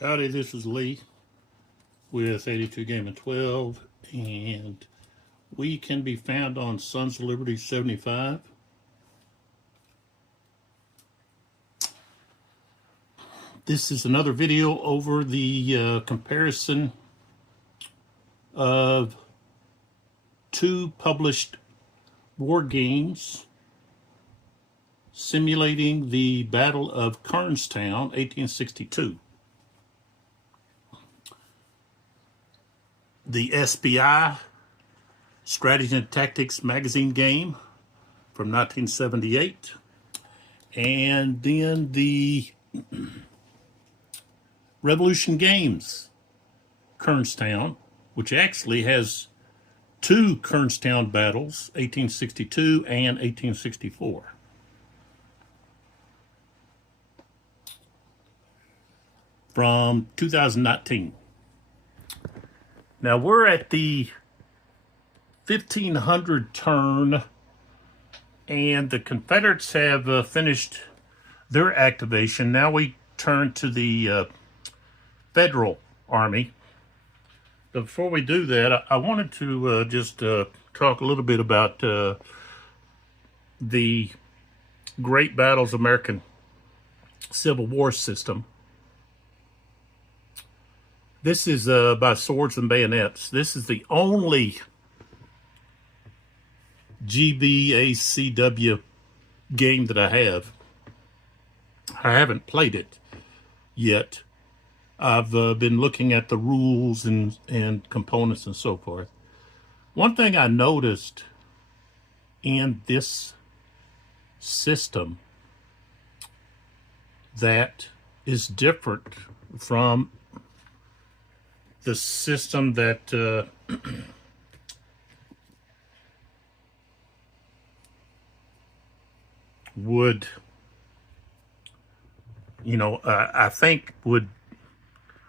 Howdy, this is Lee with 82 Game and 12, and we can be found on Sons of Liberty 75. This is another video over the comparison of two published war games simulating the Battle of Kernstown, 1862. The SPI, Strategy and Tactics magazine game from 1978, and then the Revolution Games Kernstown, which actually has two Kernstown battles, 1862 and 1864. From 2019. Now we're at the 1500 turn, and the Confederates have finished their activation. Now we turn to the Federal Army. But before we do that, I wanted to just talk a little bit about the Great Battles American Civil War system. This is by Swords and Bayonets. This is the only GBACW game that I have. I haven't played it yet. I've been looking at the rules and components and so forth. One thing I noticed in this system that is different from the system that would, I think would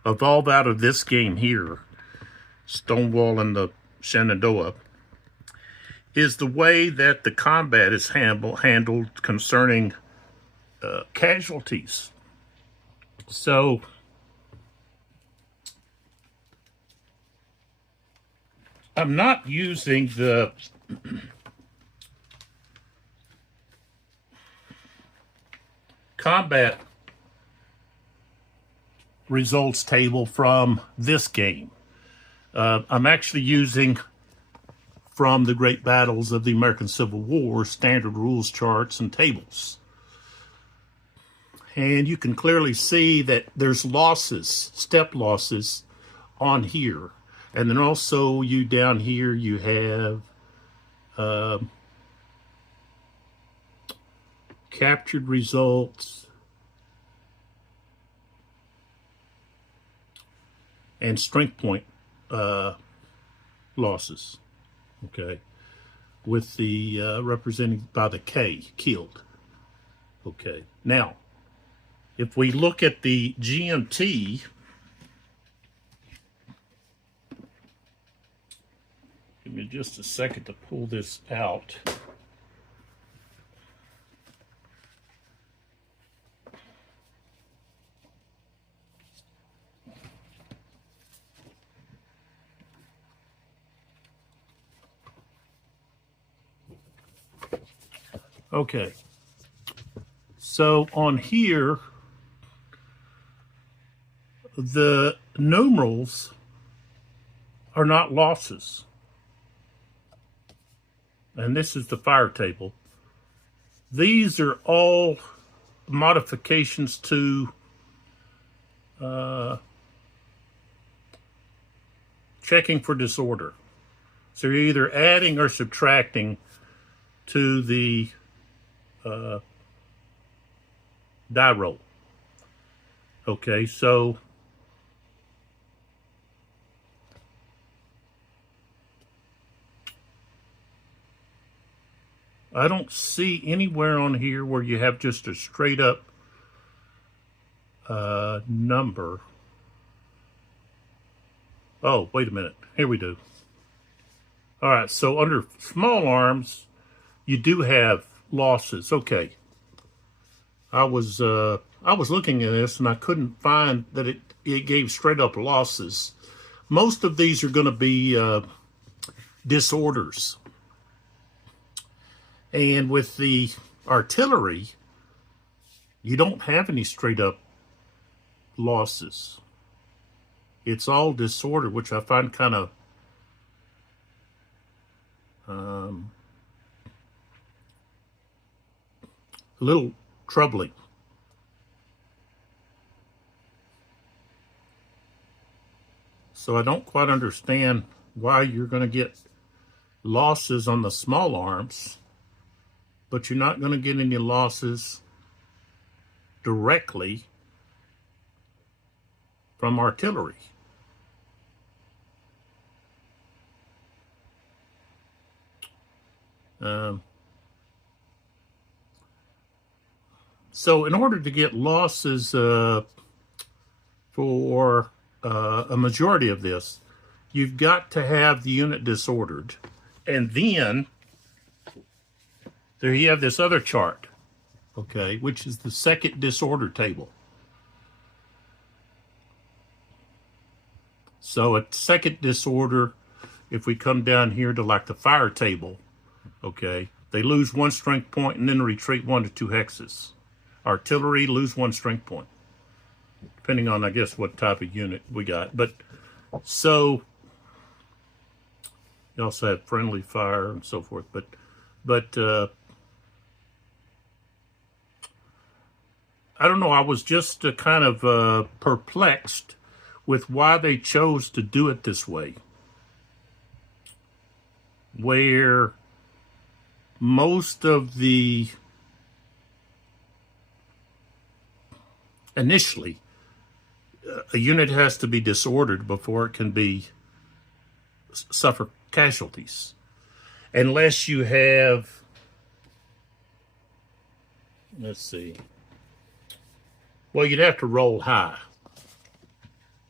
evolve out of this game here, Stonewall and the Shenandoah, is the way that the combat is handled concerning casualties. So I'm not using the combat results table from this game. I'm actually using from the Great Battles of the American Civil War standard rules charts and tables. And you can clearly see that there's losses, step losses on here. And then also you down here, you have captured results and strength point losses, okay, with the represented by the K, killed. Okay, now, if we look at the GMT, give me just a second to pull this out. Okay, so on here, the numerals are not losses. And this is the fire table. These are all modifications to checking for disorder. So you're either adding or subtracting to the die roll. Okay, so I don't see anywhere on here where you have just a straight up number. Oh, wait a minute. Here we do. All right, so under small arms, you do have losses. Okay. I was I was looking at this and I couldn't find that it gave straight up losses. Most of these are going to be disorders. And with the artillery, you don't have any straight up losses. It's all disorder, which I find kind of a little troubling. So I don't quite understand why you're going to get losses on the small arms, but you're not going to get any losses directly from artillery. So in order to get losses for a majority of this, you've got to have the unit disordered. And then there you have this other chart, okay, which is the second disorder table. So a second disorder, if we come down here to like the fire table, okay, they lose 1 strength point and then retreat 1 to 2 hexes. Artillery lose 1 strength point, depending on, I guess, what type of unit we got. But so you also have friendly fire and so forth. But I don't know. I was just kind of perplexed with why they chose to do it this way, where most of the initially a unit has to be disordered before it can be suffer casualties, unless you have, let's see, well, you'd have to roll high.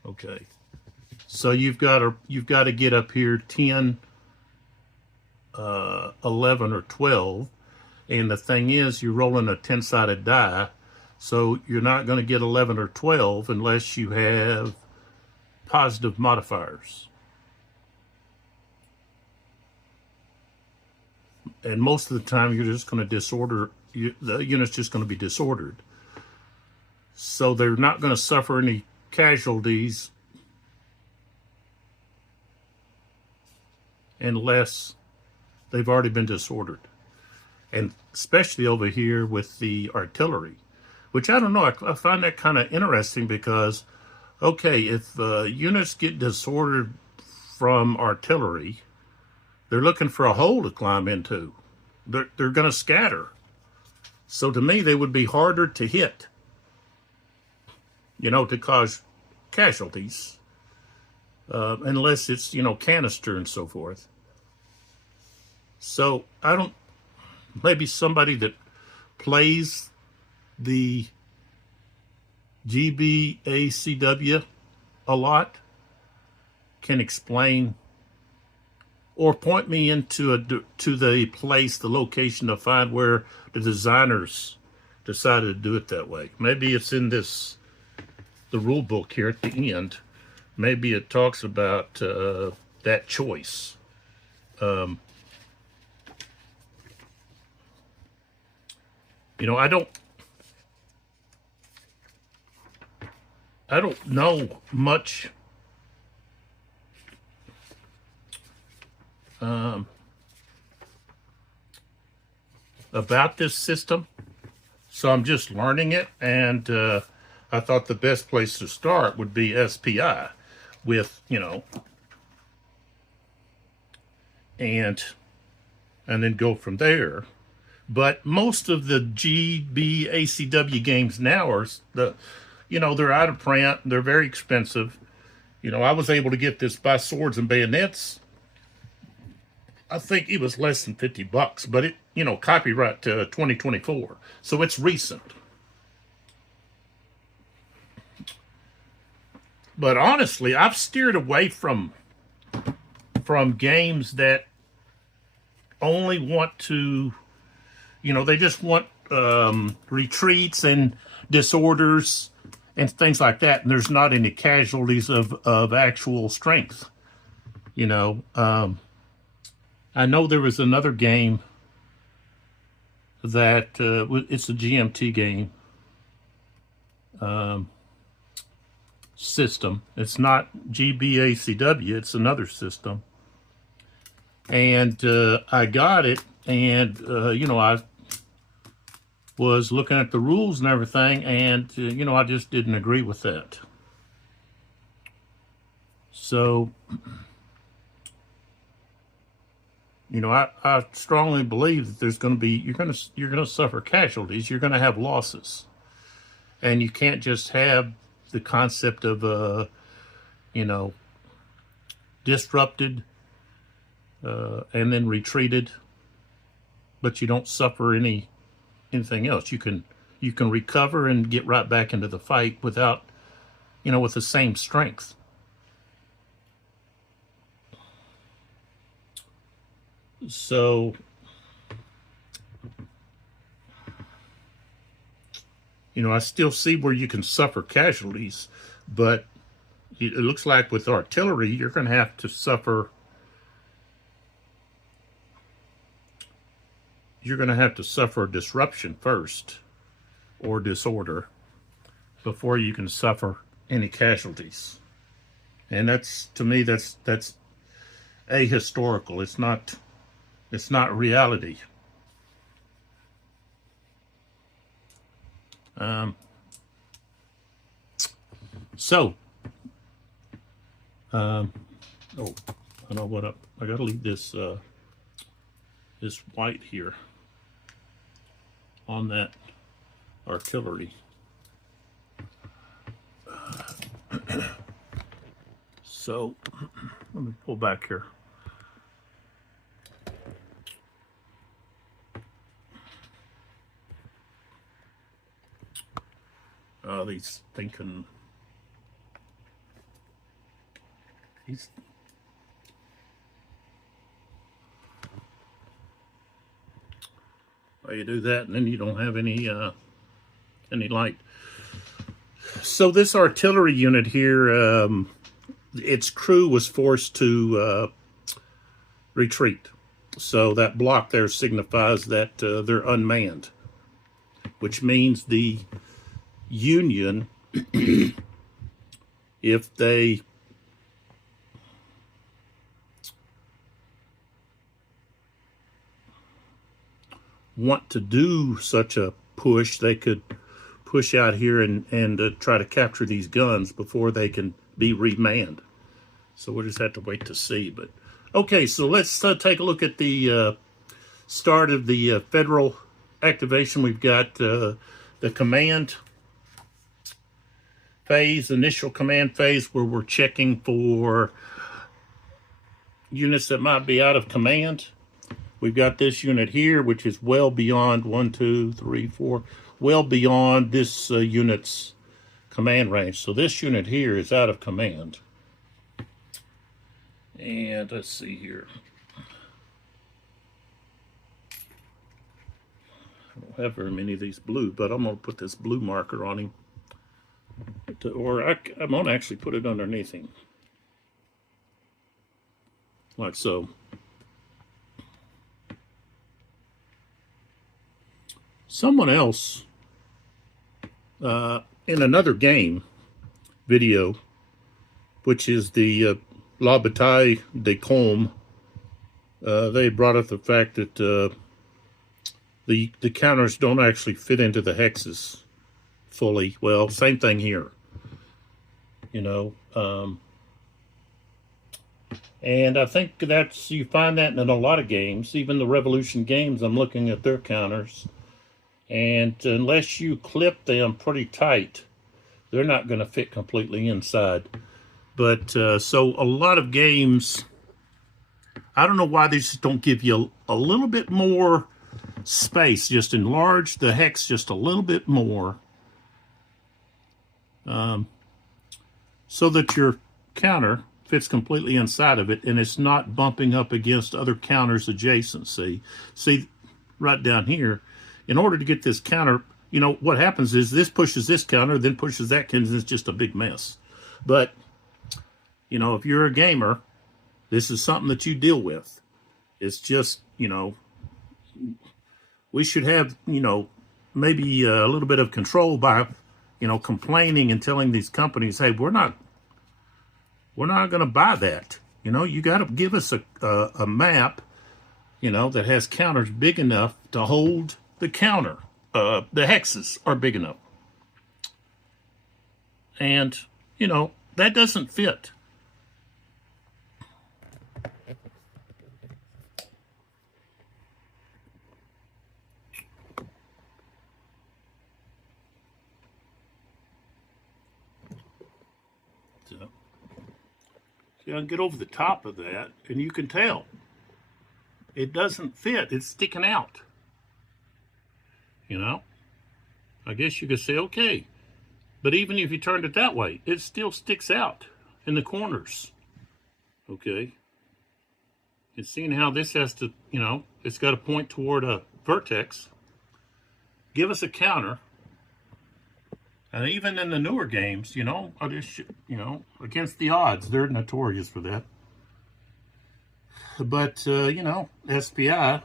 Okay, so you've got to get up here 10, 11, or 12, and the thing is, you're rolling a 10-sided die, so you're not going to get 11 or 12 unless you have positive modifiers. And most of the time, you're just going to disorder, the unit's just going to be disordered. So they're not going to suffer any casualties unless they've already been disordered. And especially over here with the artillery, which I don't know, I find that kind of interesting because, okay, if units get disordered from artillery, they're looking for a hole to climb into. They're going to scatter. So to me, they would be harder to hit, you know, to cause casualties, unless it's, you know, canister and so forth. So I don't, maybe somebody that plays the GBACW a lot can explain or point me into to the place, the location, to find where the designers decided to do it that way. Maybe it's in this, the rule book here at the end. Maybe it talks about that choice. You know, I don't know much about this system, so I'm just learning it, and I thought the best place to start would be SPI with, you know, and then go from there. But most of the GBACW games now are, you know, they're out of print. They're very expensive. You know, I was able to get this by Swords and Bayonets. I think it was less than $50, but it, you know, copyright 2024. So it's recent. But honestly, I've steered away from games that only want to, you know, they just want retreats and disorders and things like that, and there's not any casualties of actual strength. You know, I know there was another game that it's a GMT game system. It's not GBACW, it's another system. And I got it, and you know, I was looking at the rules and everything, and you know, I just didn't agree with that. So, you know, I strongly believe that there's going to be, you're going to suffer casualties. You're going to have losses, and you can't just have the concept of you know, disrupted and then retreated, but you don't suffer anything else. You can recover and get right back into the fight without, you know, with the same strength. So, you know, I still see where you can suffer casualties, but it looks like with artillery, you're going to have to suffer. You're going to have to suffer disruption first, or disorder, before you can suffer any casualties. And that's, to me, that's ahistorical. It's not reality. Oh, I know what I gotta leave this this white here on that artillery. So let me pull back here. These thinking, well, you do that and then you don't have any light. So this artillery unit here, its crew was forced to retreat. So that block there signifies that they're unmanned, which means the Union, if they want to do such a push, they could push out here and try to capture these guns before they can be remanned. So we'll just have to wait to see. But okay, so let's take a look at the start of the federal activation. We've got the command phase, initial command phase, where we're checking for units that might be out of command. We've got this unit here, which is well beyond 1, 2, 3, 4, well beyond this unit's command range. So this unit here is out of command. And let's see here. I don't have very many of these blue, but I'm going to put this blue marker on him. Or I'm going to actually put it underneath him. Like so. Someone else, in another game video, which is the La Bataille de Combe, they brought up the fact that the counters don't actually fit into the hexes fully. Well, same thing here, you know, and I think that's, you find that in a lot of games, even the Revolution games. I'm looking at their counters, and unless you clip them pretty tight, they're not going to fit completely inside. But so a lot of games, I don't know why they just don't give you a little bit more space, just enlarge the hex just a little bit more, so that your counter fits completely inside of it and it's not bumping up against other counters adjacent. See right down here, in order to get this counter you know, what happens is this pushes this counter, then pushes that counter, and it's just a big mess. But, you know, if you're a gamer, this is something that you deal with. It's just, you know, we should have, you know, maybe a little bit of control by, you know, complaining and telling these companies, hey, we're not going to buy that. You know, you got to give us a map, you know, that has counters big enough to hold the counter. The hexes are big enough. And, you know, that doesn't fit. So, see, I can get over the top of that, and you can tell. It doesn't fit. It's sticking out. You know? I guess you could say, okay. But even if you turned it that way, it still sticks out in the corners. Okay? And seeing how this has to, you know, it's got to point toward a vertex. Give us a counter. And even in the newer games, you know, you know, against the odds, they're notorious for that. But, you know, SPI,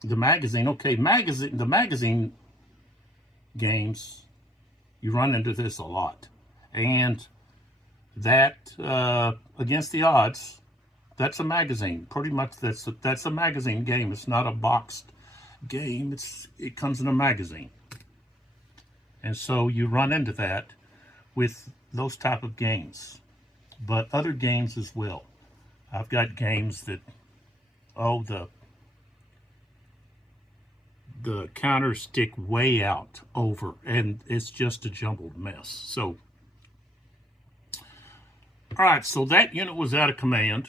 the magazine, okay, the magazine games, you run into this a lot. And that, against the odds, that's a magazine. Pretty much that's a magazine game. It's not a boxed game. It comes in a magazine. And so you run into that with those type of games. But other games as well. I've got games that, oh, the counters stick way out over, and it's just a jumbled mess. So, all right, so that unit was out of command.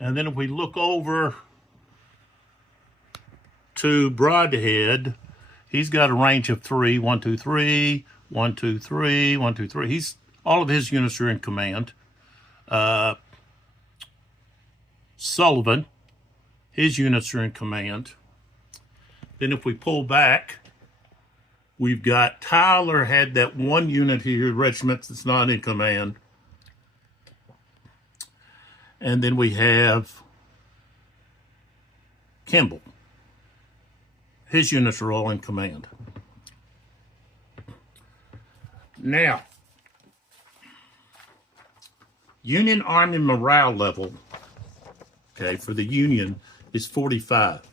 And then if we look over to Broadhead, he's got a range of 3, 1, 2, 3, 1, 2, 3, 1, 2, 3. All of his units are in command. Sullivan, his units are in command. Then if we pull back, we've got Tyler had that one unit here, regiment, that's not in command. And then we have Kimball. His units are all in command. Now, Union Army morale level, okay, for the Union is 45,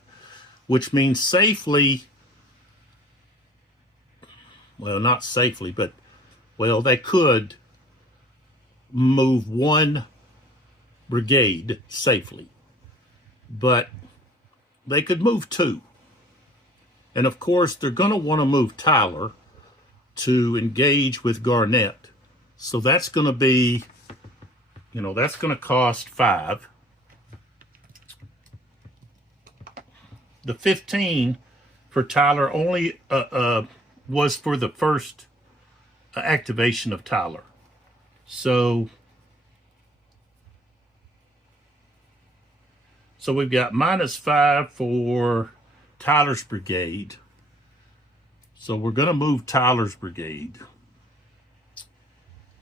which means safely, well, not safely, but, well, they could move one brigade safely, but they could move 2. And of course, they're going to want to move Tyler to engage with Garnett. So that's going to be, you know, that's going to cost 5. The 15 for Tyler only was for the first activation of Tyler. So we've got -5 for Tyler's brigade. So we're going to move Tyler's brigade.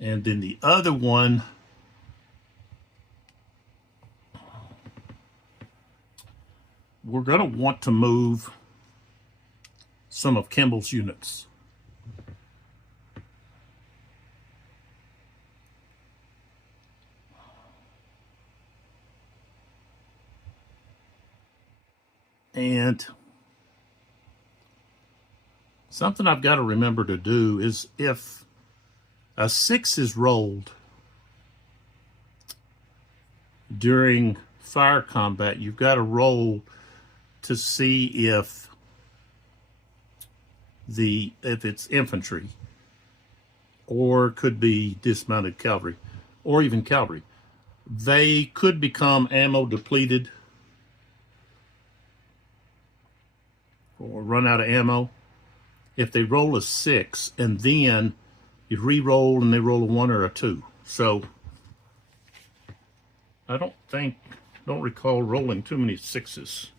And then the other one, we're going to want to move some of Kimball's units. And something I've got to remember to do is if a 6 is rolled during fire combat, you've got to roll to see if it's infantry, or could be dismounted cavalry, or even cavalry. They could become ammo depleted or run out of ammo if they roll a 6 and then you re-roll and they roll a 1 or a 2. So I don't recall rolling too many 6s.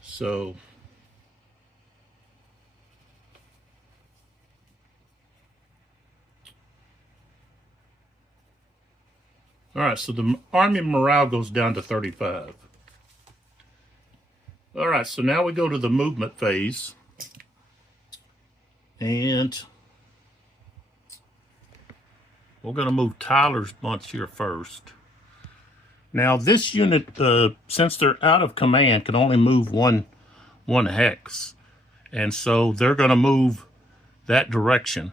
So All right, so the Army morale goes down to 35. All right, so now we go to the movement phase. And we're going to move Tyler's bunch here first. Now, this unit, since they're out of command, can only move one hex. And so they're going to move that direction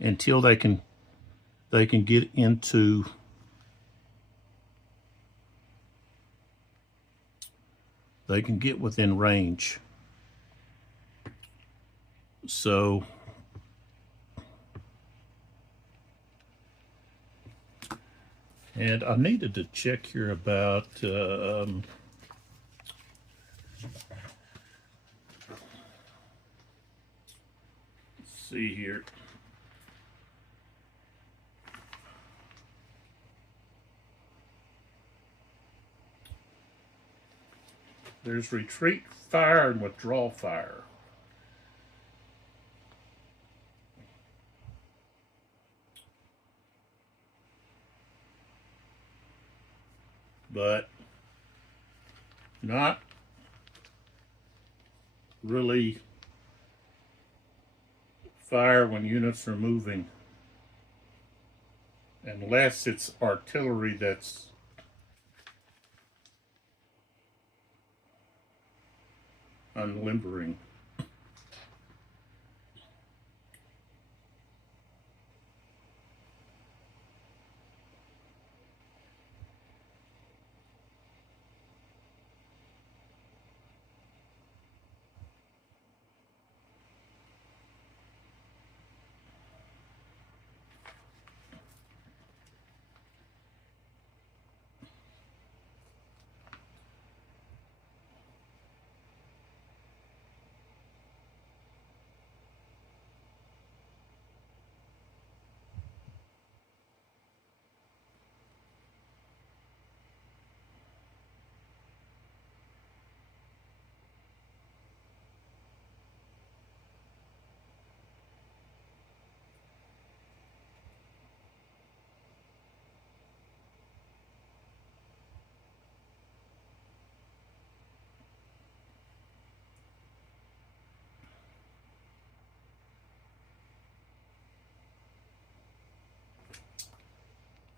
until they can get into within range. So and I needed to check here about let's see here. There's retreat fire and withdrawal fire. But not really fire when units are moving, unless it's artillery that's unlimbering.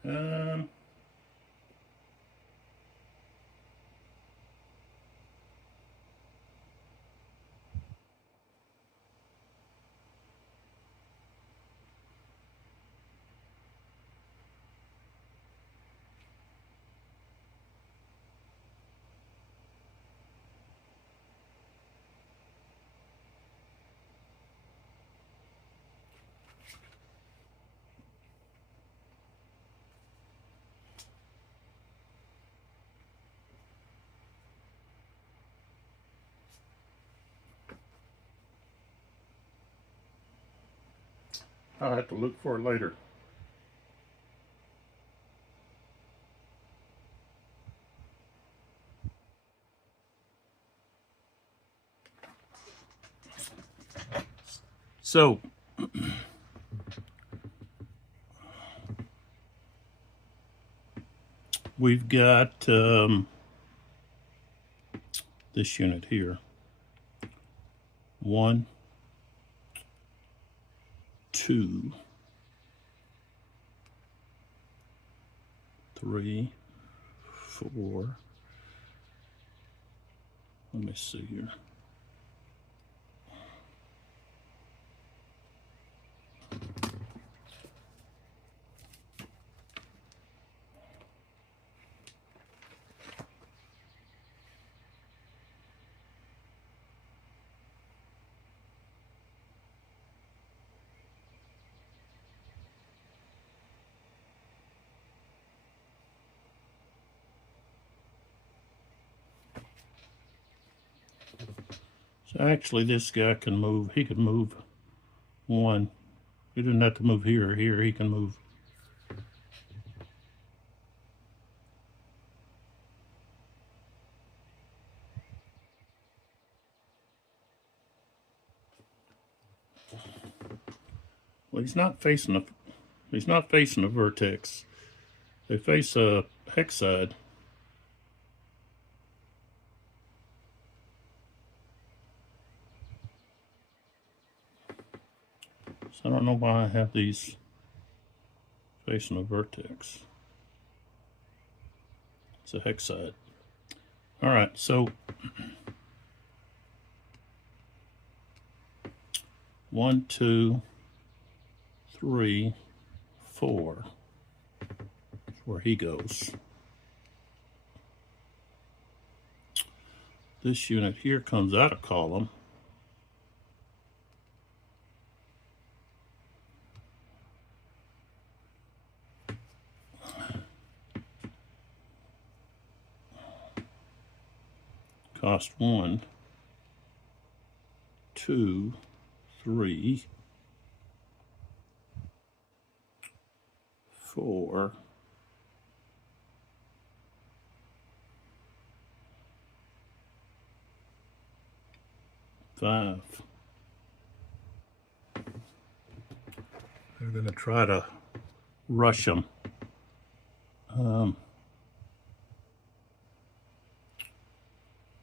Um, I'll have to look for it later. So we've got this unit here. 1, 2, 3, 4. Let me see here. So actually this guy can move, he could move 1. He doesn't have to move here or here, he can move. Well, he's not facing He's not facing a vertex. They face a hex side. So I don't know why I have these facing a vertex. It's a hex side. All right, so 1, 2, 3, 4. That's where he goes. This unit here comes out of column. Cost 1, 2, 3, 4, 5. They're going to try to rush them.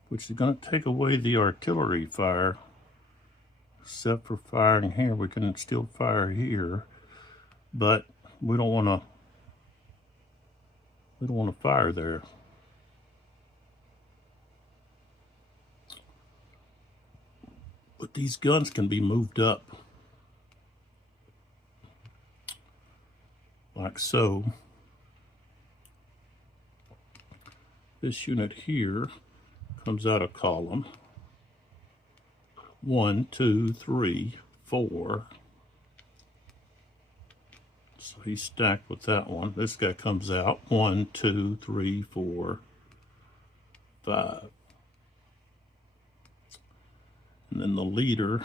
Which is going to take away the artillery fire. Except for firing here, we can still fire here, but we don't want to fire there. But these guns can be moved up, like so. This unit here comes out of column. 1, 2, 3, 4. So he's stacked with that one. This guy comes out. 1, 2, 3, 4, 5. And then the leader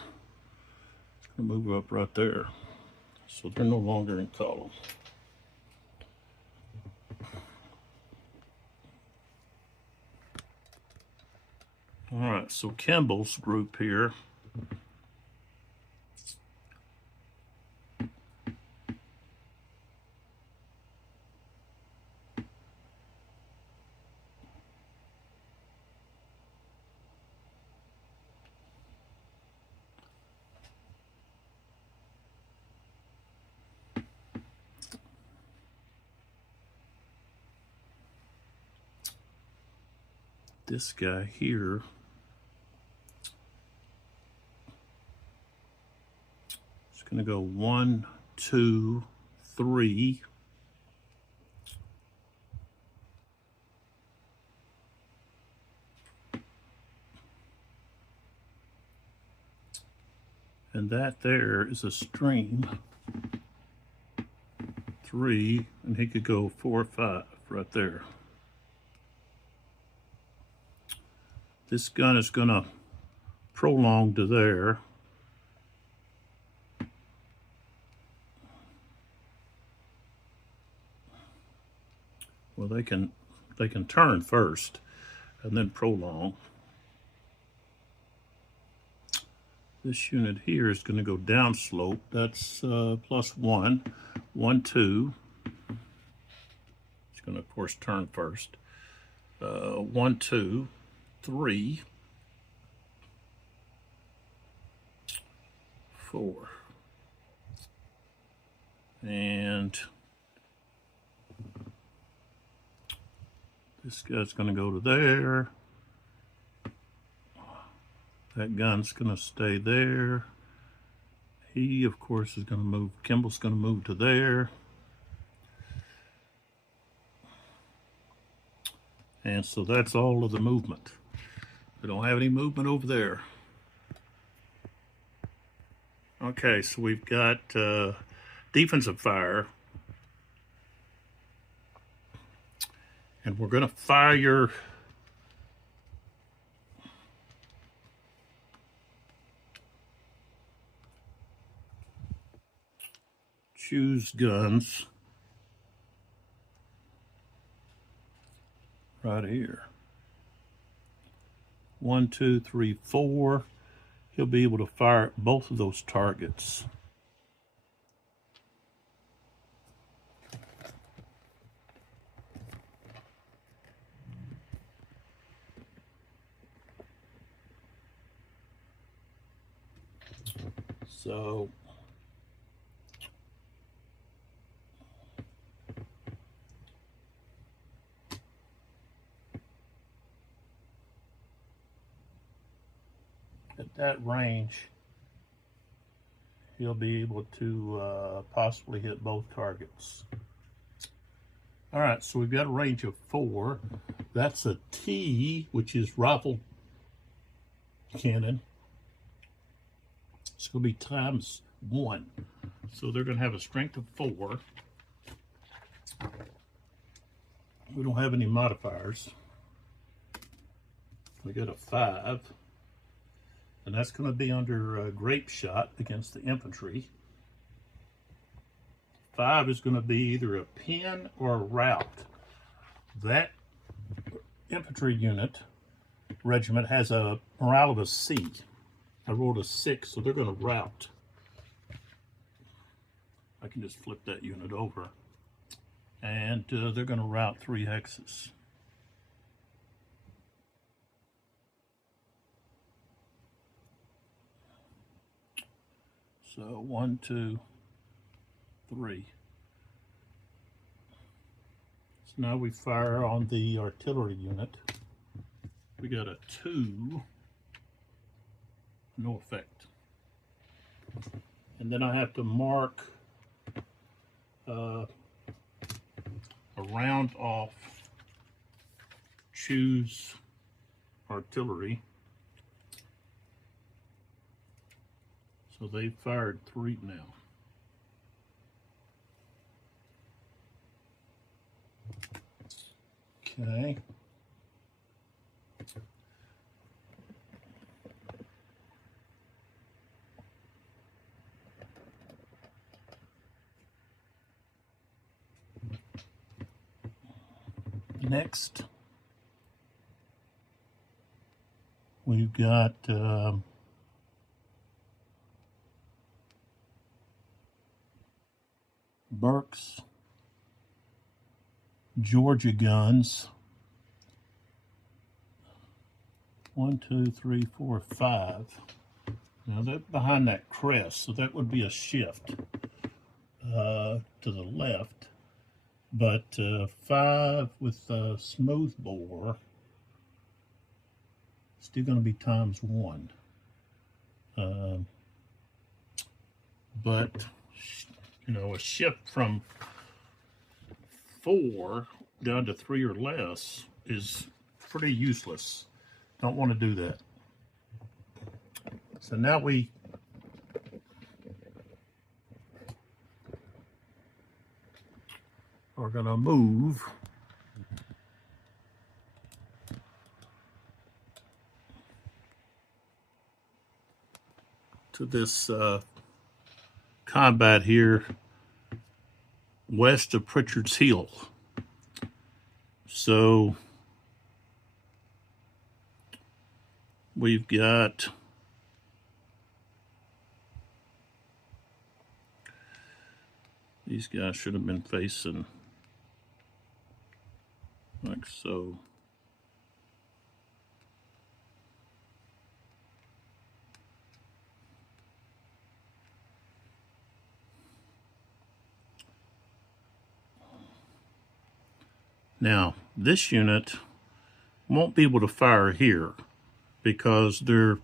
is going to move up right there. So they're no longer in column. All right, so Kimball's group here. This guy here is going to go 1, 2, 3. And that there is a stream. 3, and he could go 4, 5 right there. This gun is going to prolong to there. Well, they can turn first and then prolong. This unit here is going to go down slope. That's plus 1, 1, 2. It's going to, of course, turn first. 1, 2, 3, 4. And this guy's going to go to there. That gun's going to stay there. He, of course, is going to move. Kimball's going to move to there. And so that's all of the movement. We don't have any movement over there. Okay, so we've got defensive fire. And we're going to fire choose guns right here. 1, 2, 3, 4. He'll be able to fire at both of those targets. So at that range, he'll be able to possibly hit both targets. All right, so we've got a range of 4. That's a T, which is rifle cannon. It's going to be times 1. So they're going to have a strength of 4. We don't have any modifiers. We got a 5. And that's going to be under grape shot against the infantry. 5 is going to be either a pin or a rout. That infantry unit regiment has a morale of a C. I rolled a 6, so they're going to rout. I can just flip that unit over. And they're going to rout 3 hexes. So 1, 2, 3. So now we fire on the artillery unit. We got a 2. No effect. And then I have to mark a round off, choose artillery. So they fired 3 now. Okay. Next, we've got Burke's Georgia guns. 1, 2, 3, 4, 5. Now they're behind that crest, so that would be a shift to the left. But 5 with smooth bore, still going to be times 1. But, you know, a shift from 4 down to 3 or less is pretty useless. Don't want to do that. So now we are going to move to this combat here west of Pritchard's Hill. So we've got these guys should have been facing like so. Now, this unit won't be able to fire here because they're,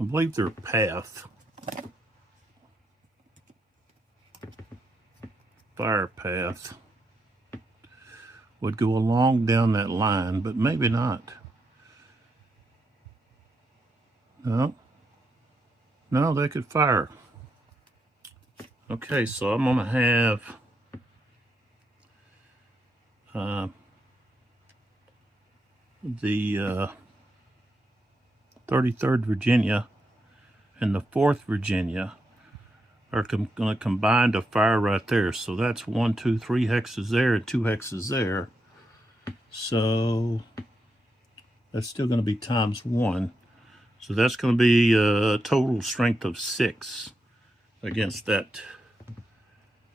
I believe their path, fire path, would go along down that line, but maybe not. No, they could fire. Okay, so I'm gonna have the 33rd Virginia and the 4th Virginia are going to combine to fire right there. So that's 1, 2, 3 hexes there and 2 hexes there. So that's still going to be times 1. So that's going to be a total strength of 6 against that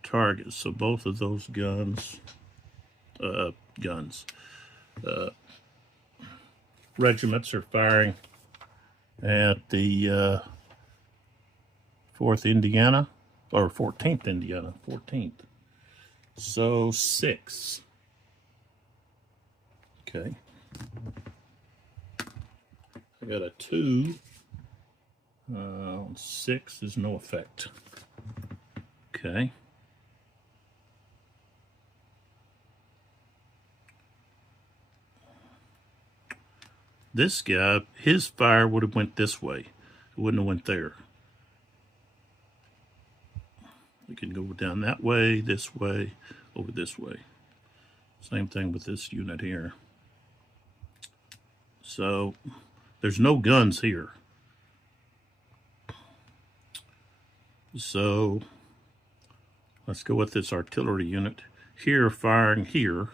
target. So both of those regiments are firing at the 4th Indiana, or 14th Indiana, 14th. So 6. Okay. I got a 2. 6 is no effect. Okay. This guy, his fire would have went this way. It wouldn't have went there. We can go down that way, this way, over this way. Same thing with this unit here. So there's no guns here. So let's go with this artillery unit here, firing here.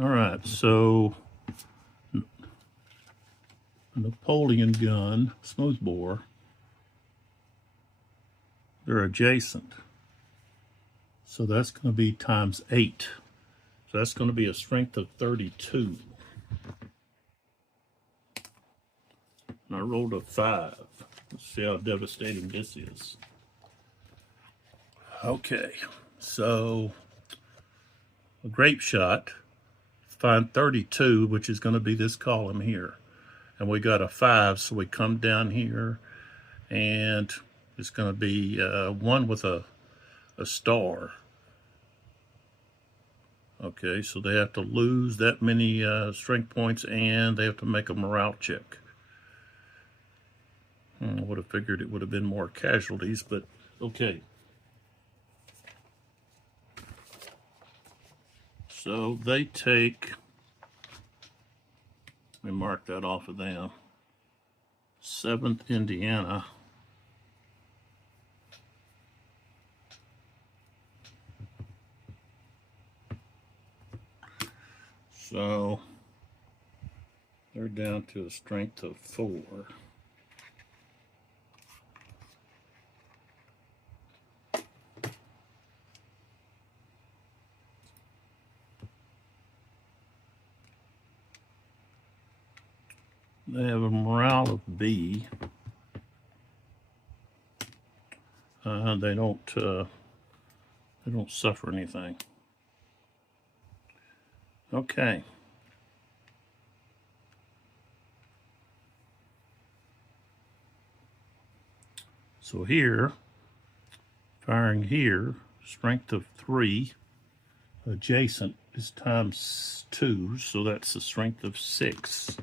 All right, so Napoleon gun, smoothbore, they're adjacent. So that's going to be times 8. So that's going to be a strength of 32. And I rolled a 5. Let's see how devastating this is. Okay, so a grape shot, find 32, which is going to be this column here. And we got a 5, so we come down here, and it's going to be 1 with a star. Okay, so they have to lose that many strength points, and they have to make a morale check. I would have figured it would have been more casualties, but okay. So they take, let me mark that off of them, 7th Indiana. So they're down to a strength of 4. They have a morale of B. They don't suffer anything. Okay. So here, firing here, strength of 3, adjacent is times 2, so that's a strength of 6.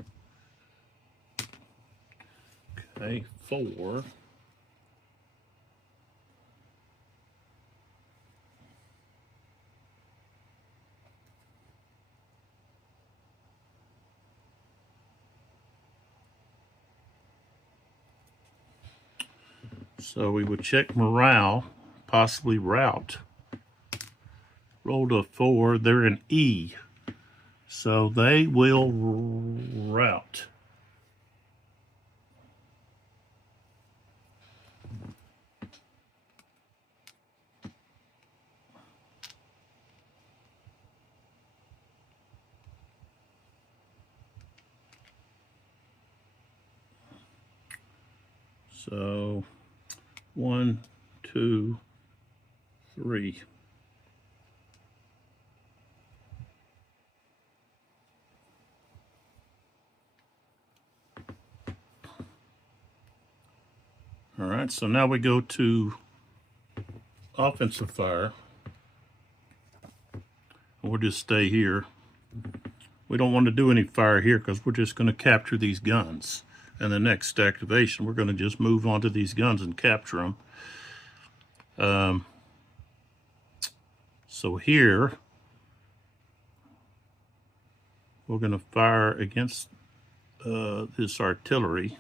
Okay, 4. So we would check morale, possibly rout. Rolled a 4, they're in E. So they will rout. So 1, 2, 3. All right, so now we go to offensive fire. We'll just stay here. We don't want to do any fire here because we're just going to capture these guns. And the next activation, we're going to just move on to these guns and capture them. So here, we're going to fire against this artillery.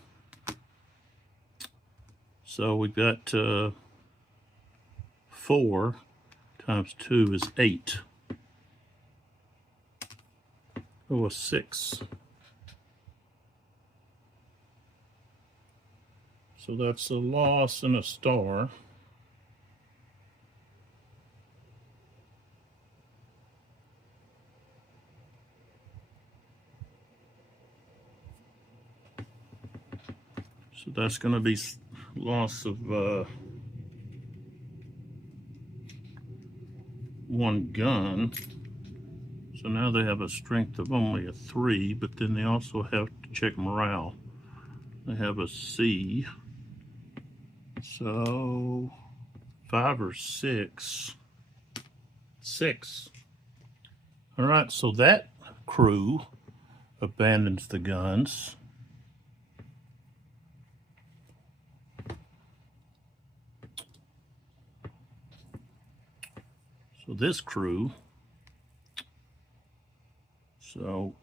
So we've got 4 times 2 is 8. Oh, a 6. So that's a loss and a star. So that's going to be loss of one gun. So now they have a strength of only a 3, but then they also have to check morale. They have a C. So 5 or 6. 6. All right, so that crew abandons the guns. So this crew, so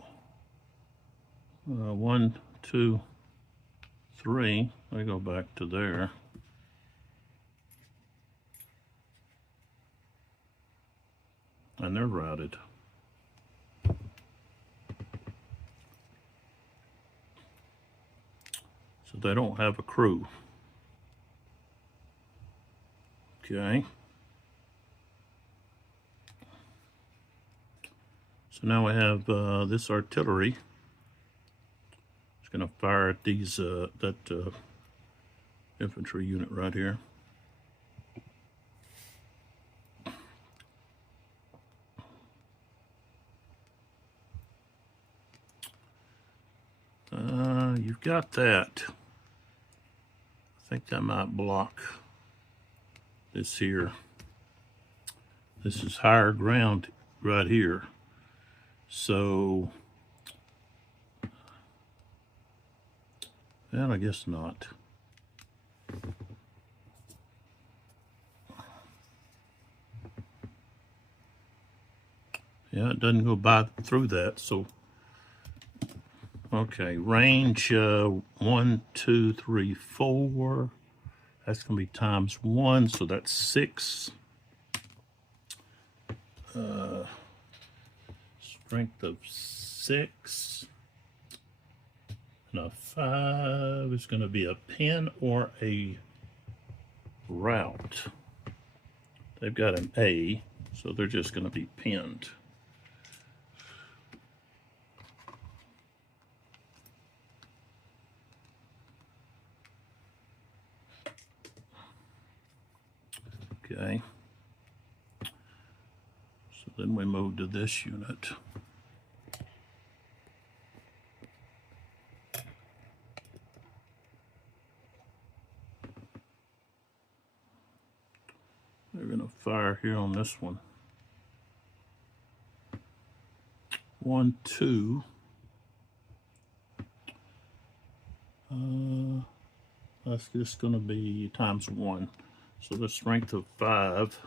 1, 2, 3, I go back to there. And they're routed. So they don't have a crew. Okay. So now we have this artillery. It's going to fire at these that infantry unit right here. You've got that. I think that might block this here. This is higher ground right here. So, well, I guess not. Yeah, it doesn't go by through that, so okay, range 1, 2, 3, 4. That's gonna be times 1, so that's 6. Strength of 6. And a 5 is gonna be a pin or a route. They've got an A, so they're just gonna be pinned. Okay. So then we move to this unit. They're going to fire here on this one. 1, 2. That's just going to be times 1. So the strength of 5.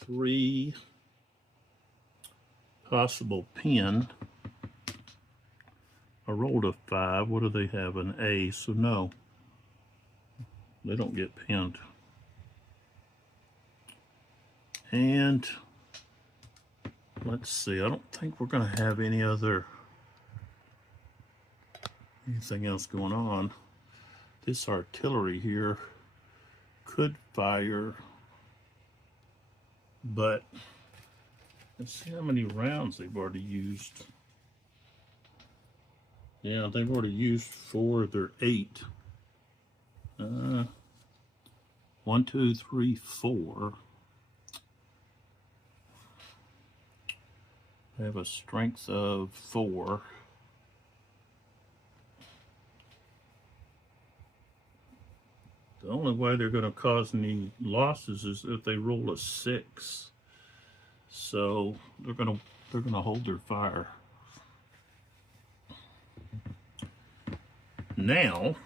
3. Possible pin. I rolled a 5. What do they have? An A. So no. They don't get pinned. And let's see. I don't think we're going to have anything else going on. This artillery here could fire, but let's see how many rounds they've already used. Yeah, they've already used 4 of their 8. 1, 2, 3, 4. They have a strength of 4. The only way they're going to cause any losses is if they roll a 6. So they're going to hold their fire. Now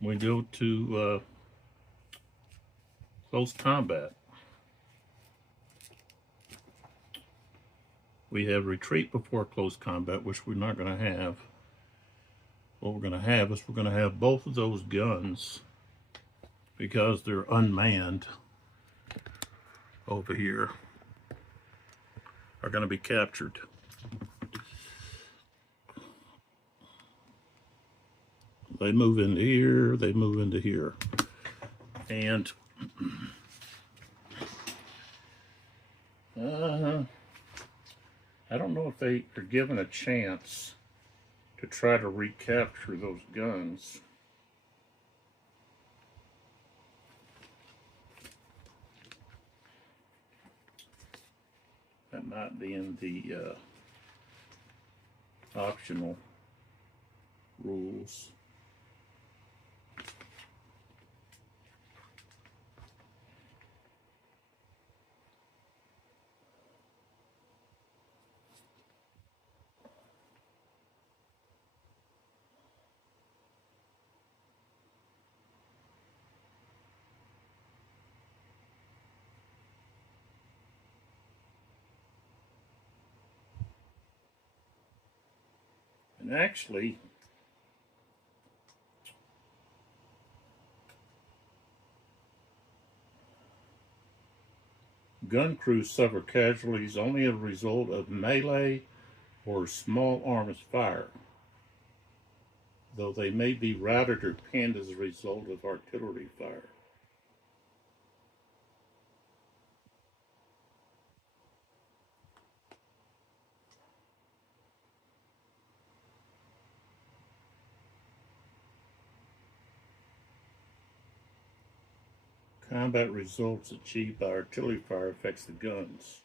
we go to close combat. We have retreat before close combat, which we're not going to have. What we're going to have is we're going to have both of those guns, because they're unmanned over here, are going to be captured. They move into here, they move into here. And I don't know if they are given a chance to try to recapture those guns. That might be in the optional rules. And actually, gun crews suffer casualties only as a result of melee or small arms fire, though they may be routed or pinned as a result of artillery fire. Combat results achieved by artillery fire affects the guns.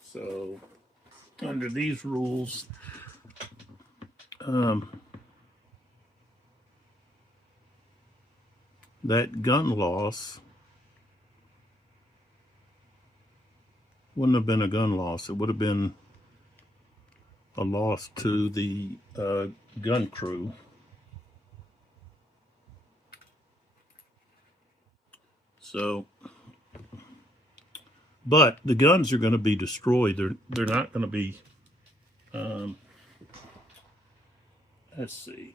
So, under these rules, that gun loss wouldn't have been a gun loss. It would have been a loss to the gun crew. So, but the guns are going to be destroyed. They're not going to be. Let's see.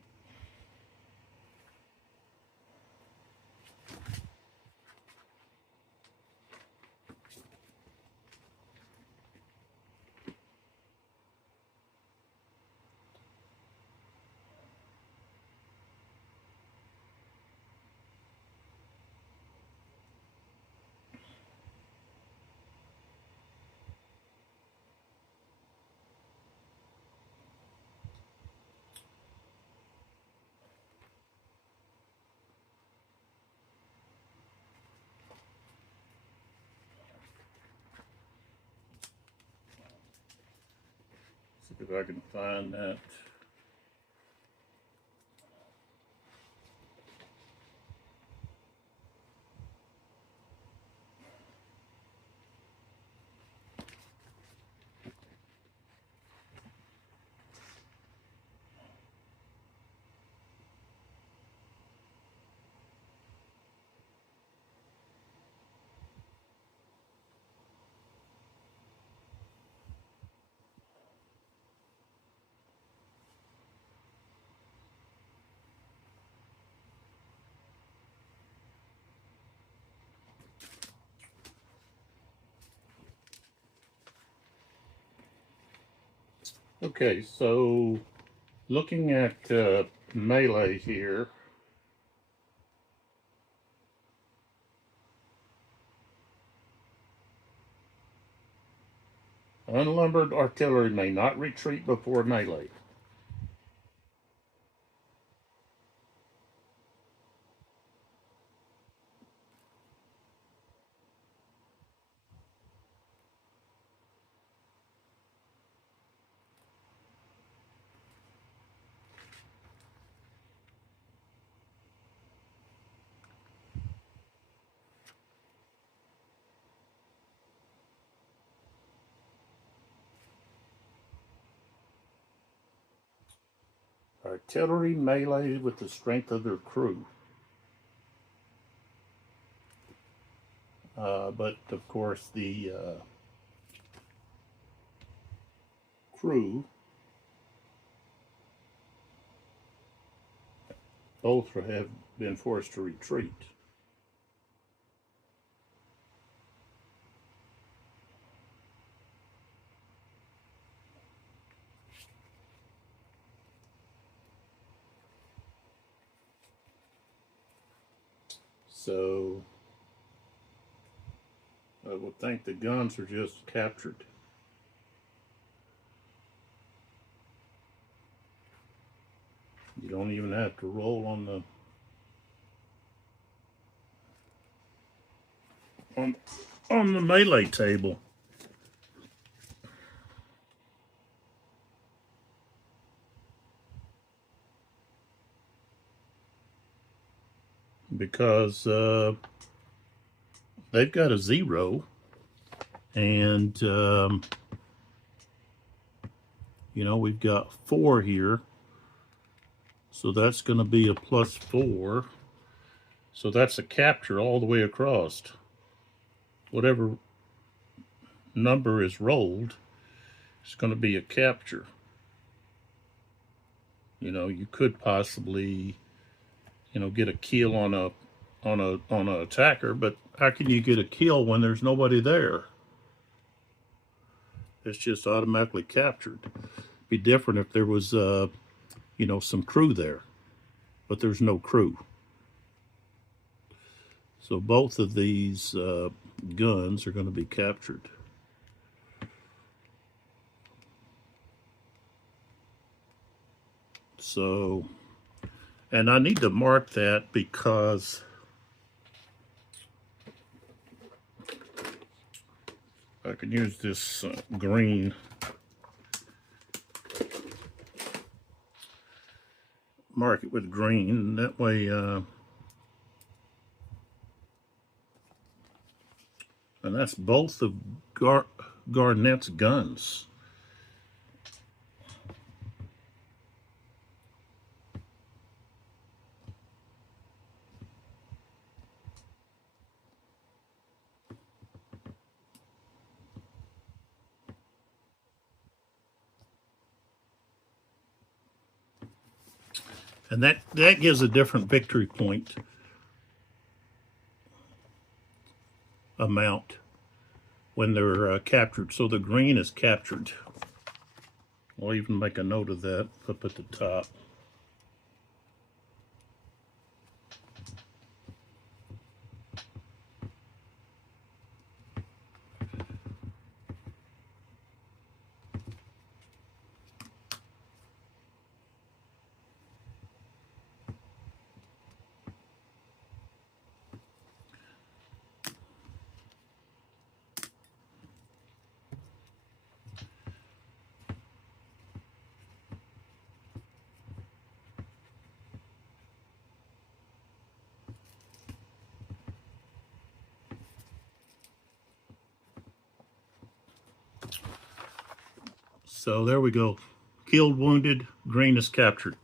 See if I can find that. Okay, so looking at melee here, unlimbered artillery may not retreat before melee. Artillery melee with the strength of their crew. But of course, the crew both have been forced to retreat. So I would think the guns are just captured. You don't even have to roll on the on the melee table. Because they've got a 0, and you know, we've got 4 here, so that's going to be a +4. So that's a capture all the way across. Whatever number is rolled, it's going to be a capture. You know, you could possibly, you know, get a kill on an attacker, but how can you get a kill when there's nobody there? It's just automatically captured. It'd be different if there was, you know, some crew there, but there's no crew. So both of these guns are going to be captured. So, and I need to mark that because I can use this green. Mark it with green, that way, and that's both of Garnett's guns. And that gives a different victory point amount when they're captured. So the green is captured. I'll even make a note of that up at the top. So there we go. Killed, wounded, green is captured.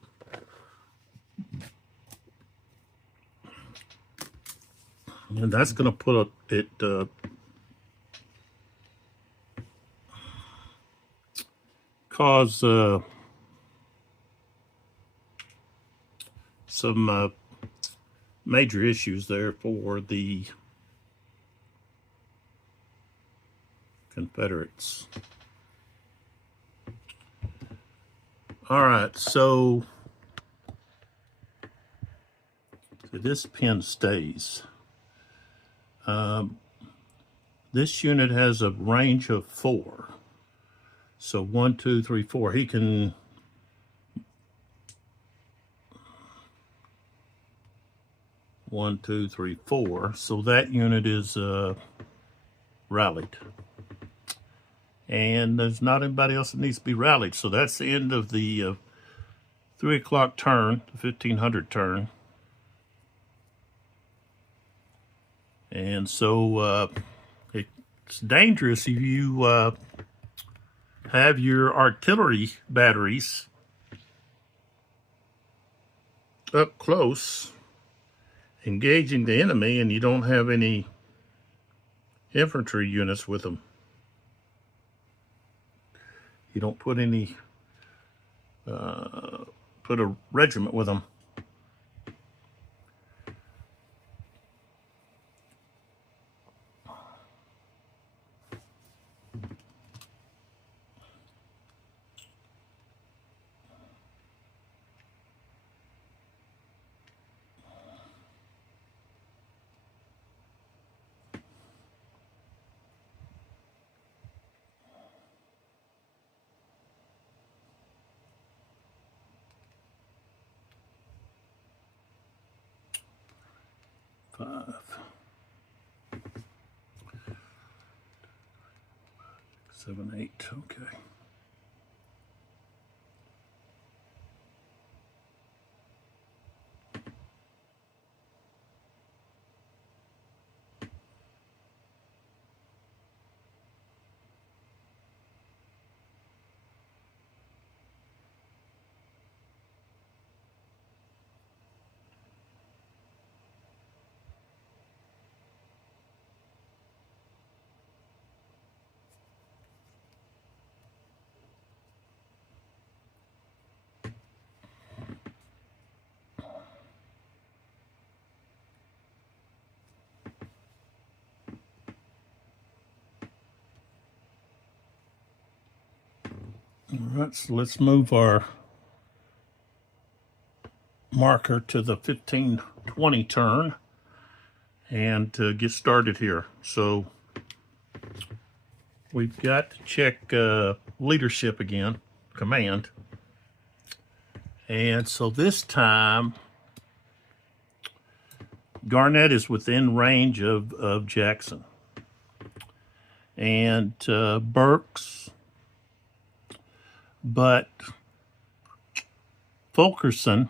And that's going to put it cause some major issues there for the Confederates. All right, so this pin stays. This unit has a range of 4. So 1, 2, 3, 4. He can 1, 2, 3, 4. So that unit is rallied. And there's not anybody else that needs to be rallied. So that's the end of the 3 o'clock turn, the 1500 turn. And so it's dangerous if you have your artillery batteries up close, engaging the enemy, and you don't have any infantry units with them. You don't put any, put a regiment with them. 5, 7, 8. Okay. All right, so let's move our marker to the 15-20 turn and get started here. So we've got to check leadership again, command. And so this time, Garnett is within range of Jackson. And Burks, but Fulkerson,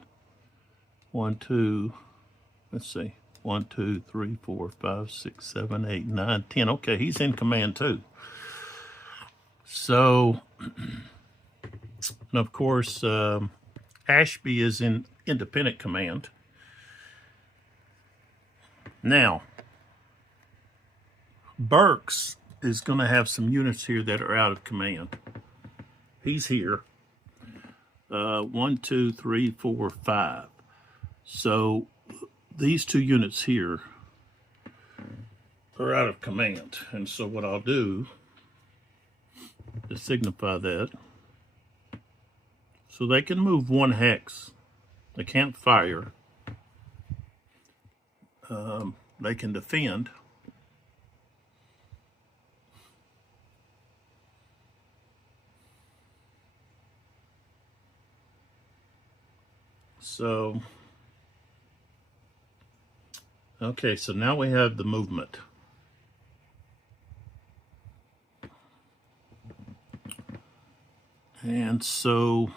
1, 2, let's see, 1, 2, 3, 4, 5, 6, 7, 8, 9, 10. Okay, he's in command too. So, and of course, Ashby is in independent command. Now, Burks is going to have some units here that are out of command. He's here. 1, 2, 3, 4, 5. So these 2 units here are out of command. And so what I'll do is signify that. So they can move 1 hex. They can't fire. They can defend. So, okay, so now we have the movement. And so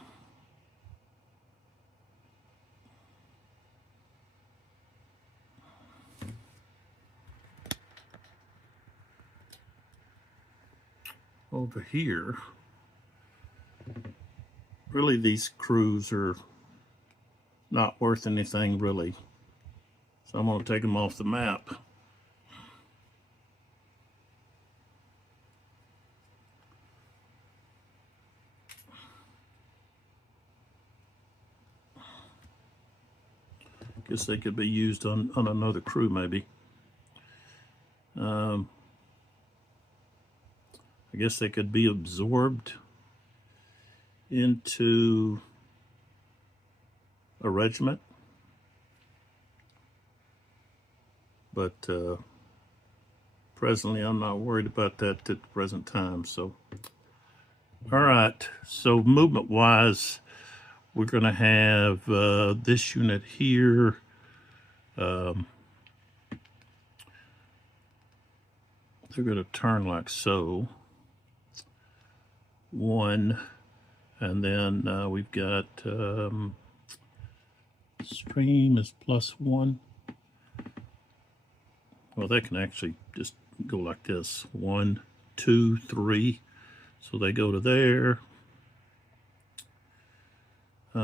over here, really these crews are not worth anything really. So I'm going to take them off the map. Guess they could be used on another crew maybe. I guess they could be absorbed into a regiment. But presently I'm not worried about that at the present time. So, all right, so movement wise, we're going to have this unit here. They're going to turn like so. 1, and then we've got stream is +1. Well, they can actually just go like this. 1, 2, 3. So they go to there. This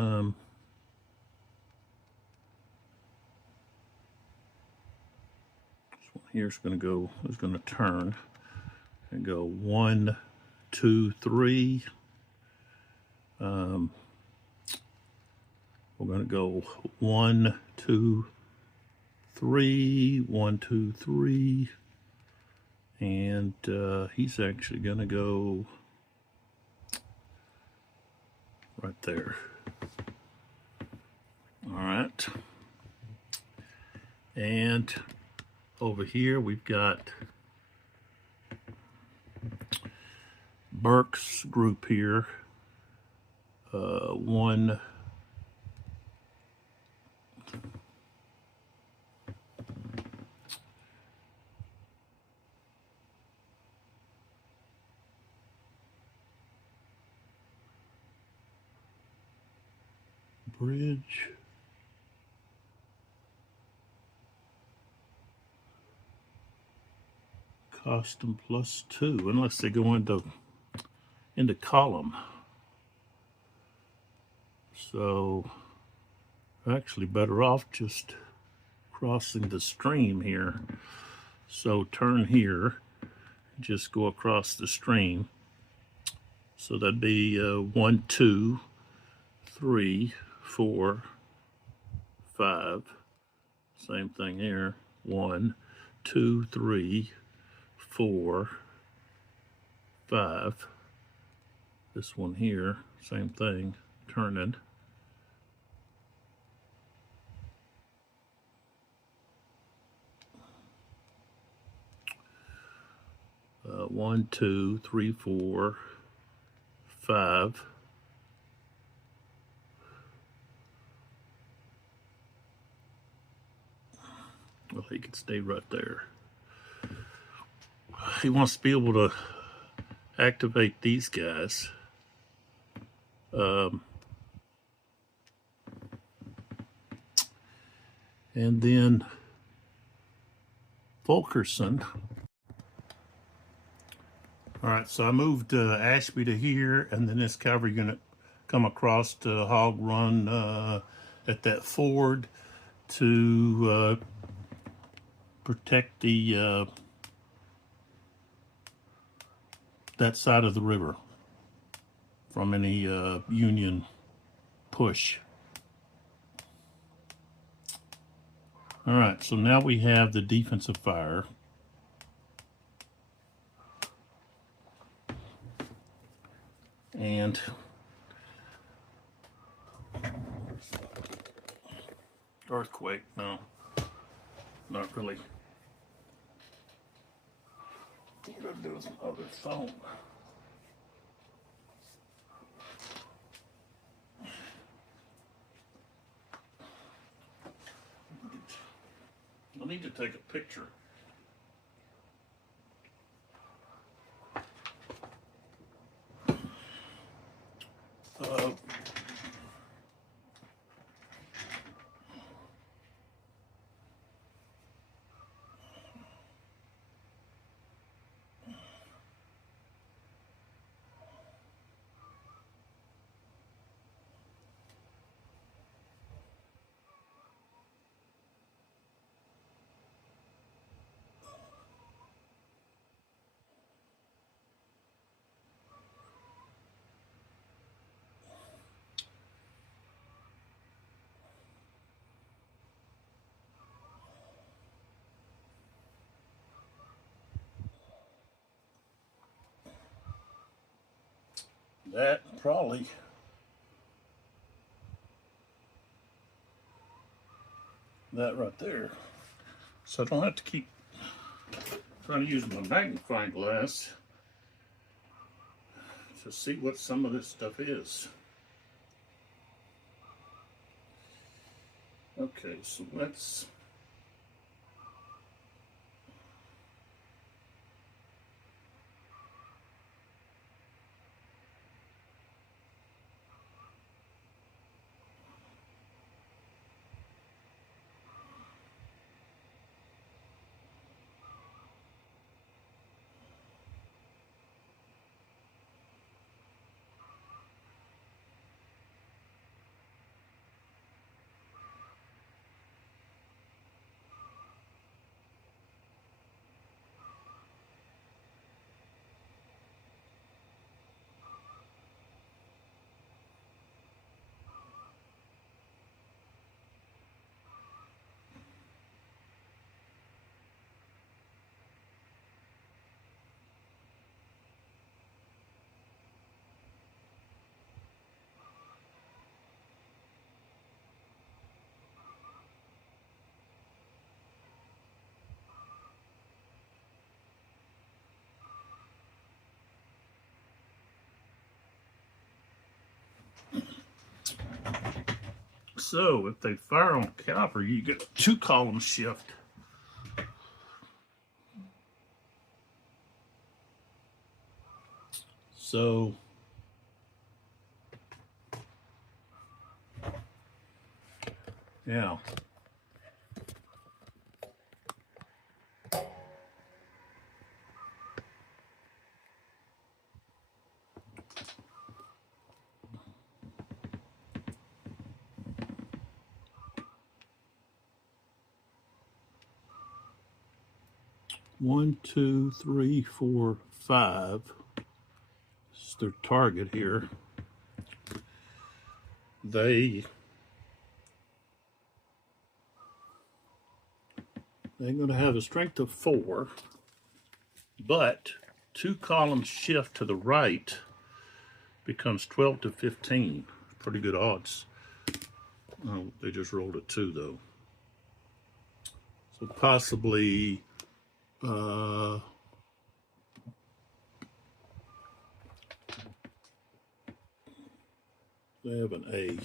one here is going to turn and go 1, 2, 3. We're going to go 1, 2, 3, 1, 2, 3, and he's actually going to go right there. All right, and over here we've got Burke's group here. 1, bridge. Custom +2, unless they go into column. So actually better off just crossing the stream here. So turn here, just go across the stream. So that'd be 1, 2, 3, 4, 5. Same thing here. 1, 2, 3, 4, 5. This one here, same thing, turning. 1, 2, 3, 4, 5. Well, he could stay right there. He wants to be able to activate these guys. And then Fulkerson. All right, so I moved Ashby to here, and then this cavalry unit come across to Hog Run at that ford to protect the that side of the river from any Union push. All right, so now we have the defensive fire. And earthquake, no, not really. What I'm gonna do is another phone. I need to take a picture. That probably that right there. So I don't have to keep trying to use my magnifying glass to see what some of this stuff is. Okay, so let's so if they fire on cavalry, you get a 2-column shift. So Yeah. One, two, three, four, five. This is their target here. They're going to have a strength of 4, but 2 columns shift to the right becomes 12 to 15. Pretty good odds. Oh, they just rolled a 2 though. So possibly they have an A.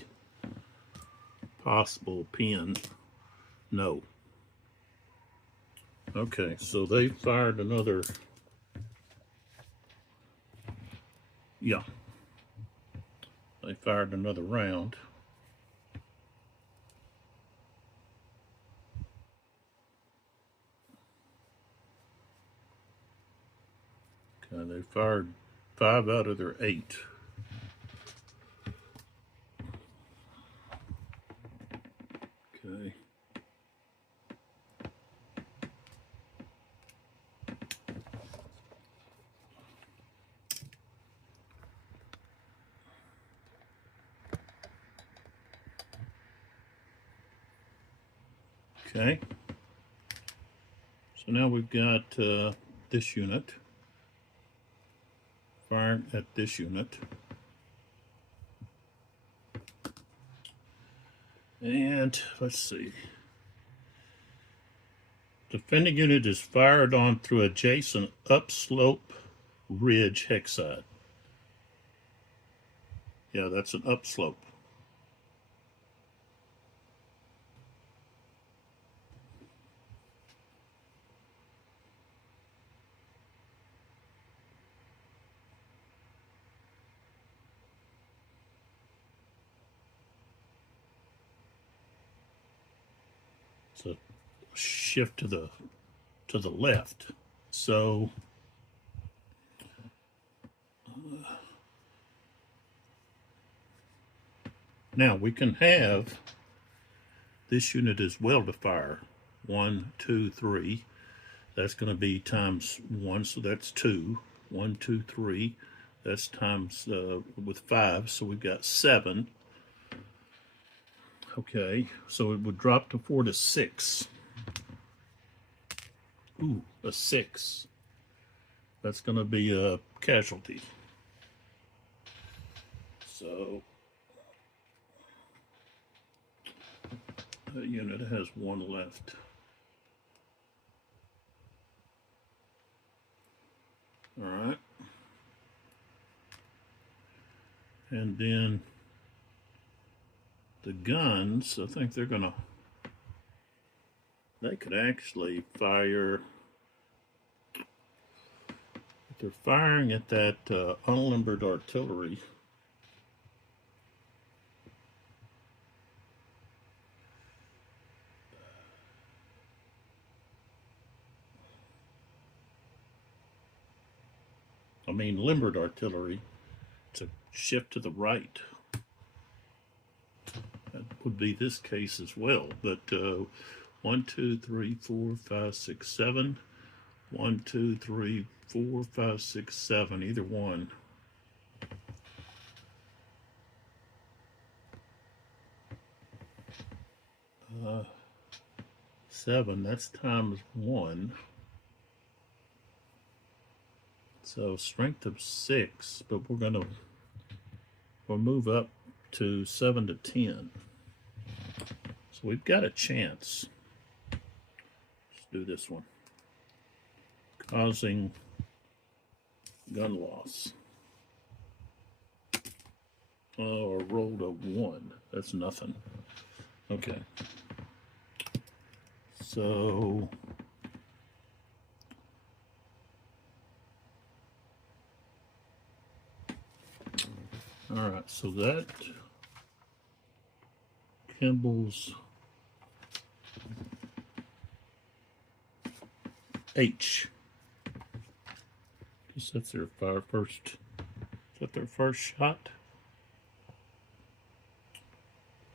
Possible pin. No. Okay, so they fired another. Yeah. They fired another round. Okay, they fired 5 out of their 8. Okay. Okay. So now we've got this unit firing at this unit. And let's see. Defending unit is fired on through adjacent upslope ridge hexside. Yeah, that's an upslope. It's a shift to the left. So now we can have this unit as well to fire. 1, 2, 3. That's going to be times 1, so that's 2. 1, 2, 3. That's times with 5, so we've got 7. Okay, so it would drop to 4 to 6. Ooh, a 6. That's going to be a casualty. So that unit has 1 left. All right. And then the guns, I think they could actually fire, if they're firing at that unlimbered artillery, I mean limbered artillery, it's a shift to the right. That would be this case as well, but 1, 2, 3, 4, 5, 6, 7. 1, 2, 3, 4, 5, 6, 7. Either one. Uh, 7. That's times 1. So strength of 6, but we'll move up to 7 to 10. So we've got a chance. Let's do this one. Causing gun loss. Or rolled a 1. That's nothing. Okay. So all right, so that Kimball's H. Guess that's their first. Is that their first shot?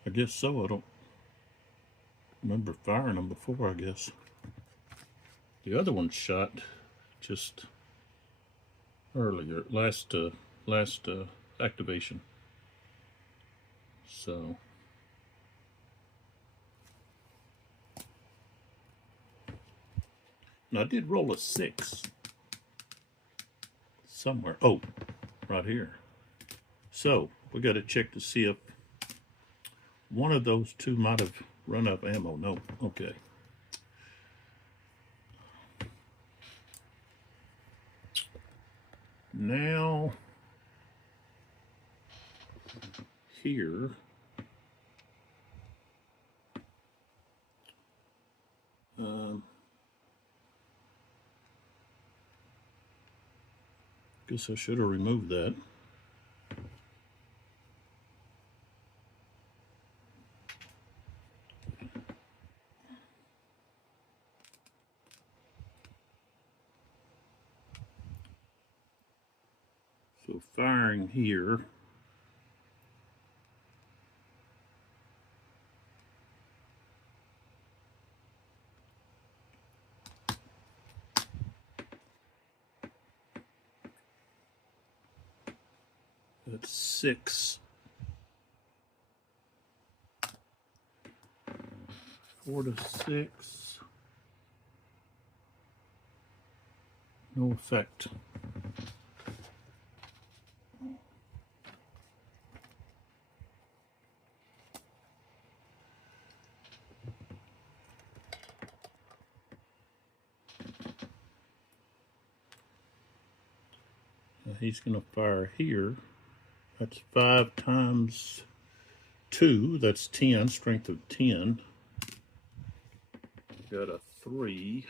I guess so. I don't remember firing them before, I guess. The other one shot just earlier, last activation. So and I did roll a 6 somewhere. Oh, right here. So we got to check to see if one of those two might have run out of ammo. No. Okay. Now here guess I should have removed that. So firing here. That's 6. 4 to 6. No effect. Now he's going to fire here. That's 5 times 2. That's 10. Strength of 10. Got a 3.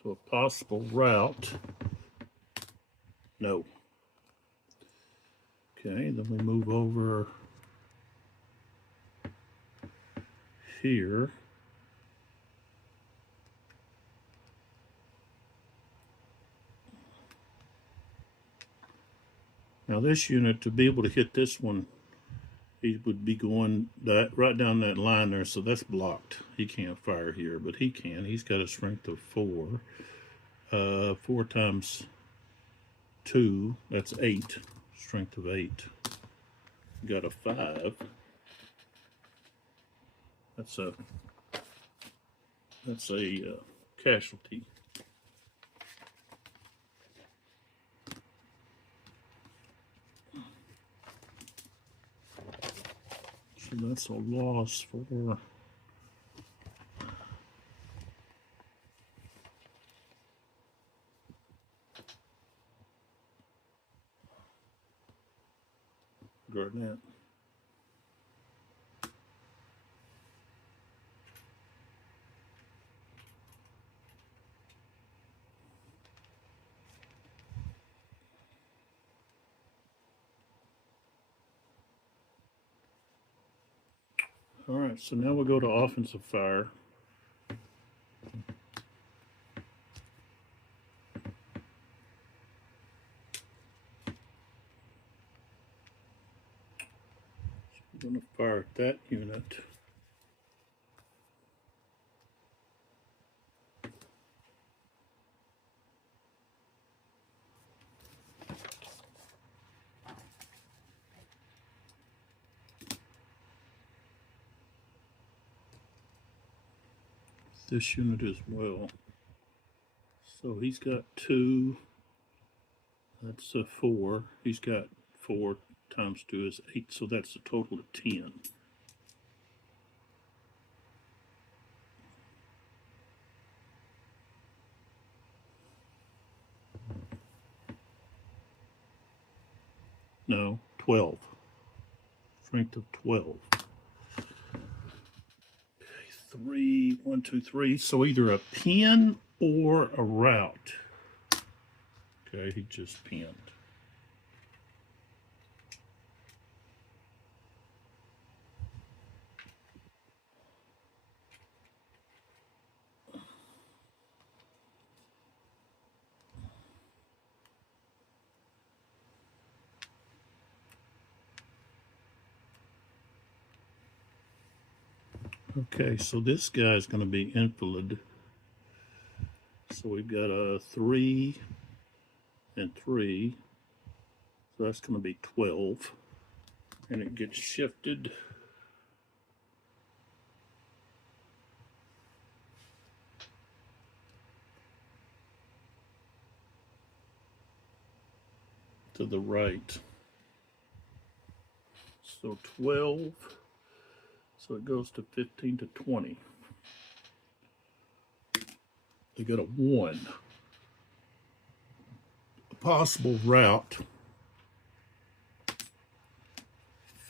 So a possible route. No. Okay, then we move over here. Now this unit, to be able to hit this one, he would be going right down that line there, so that's blocked. He can't fire here, but he can. He's got a strength of 4. 4 times 2, that's 8. Strength of 8. Got a 5. That's a casualty. So that's a loss for Garnett. All right, so now we'll go to offensive fire. So we're going to fire at that unit. This unit as well. So he's got 2. That's a 4. He's got 4 times 2 is 8. So that's a total of 10. No, 12. Strength of 12. 3, 1, 2, 3. So either a pin or a route. Okay, he just pinned. Okay, so this guy is going to be invalid. So we've got a 3 and 3. So that's going to be 12. And it gets shifted to the right. So 12. So it goes to 15 to 20. They got a 1. A possible route.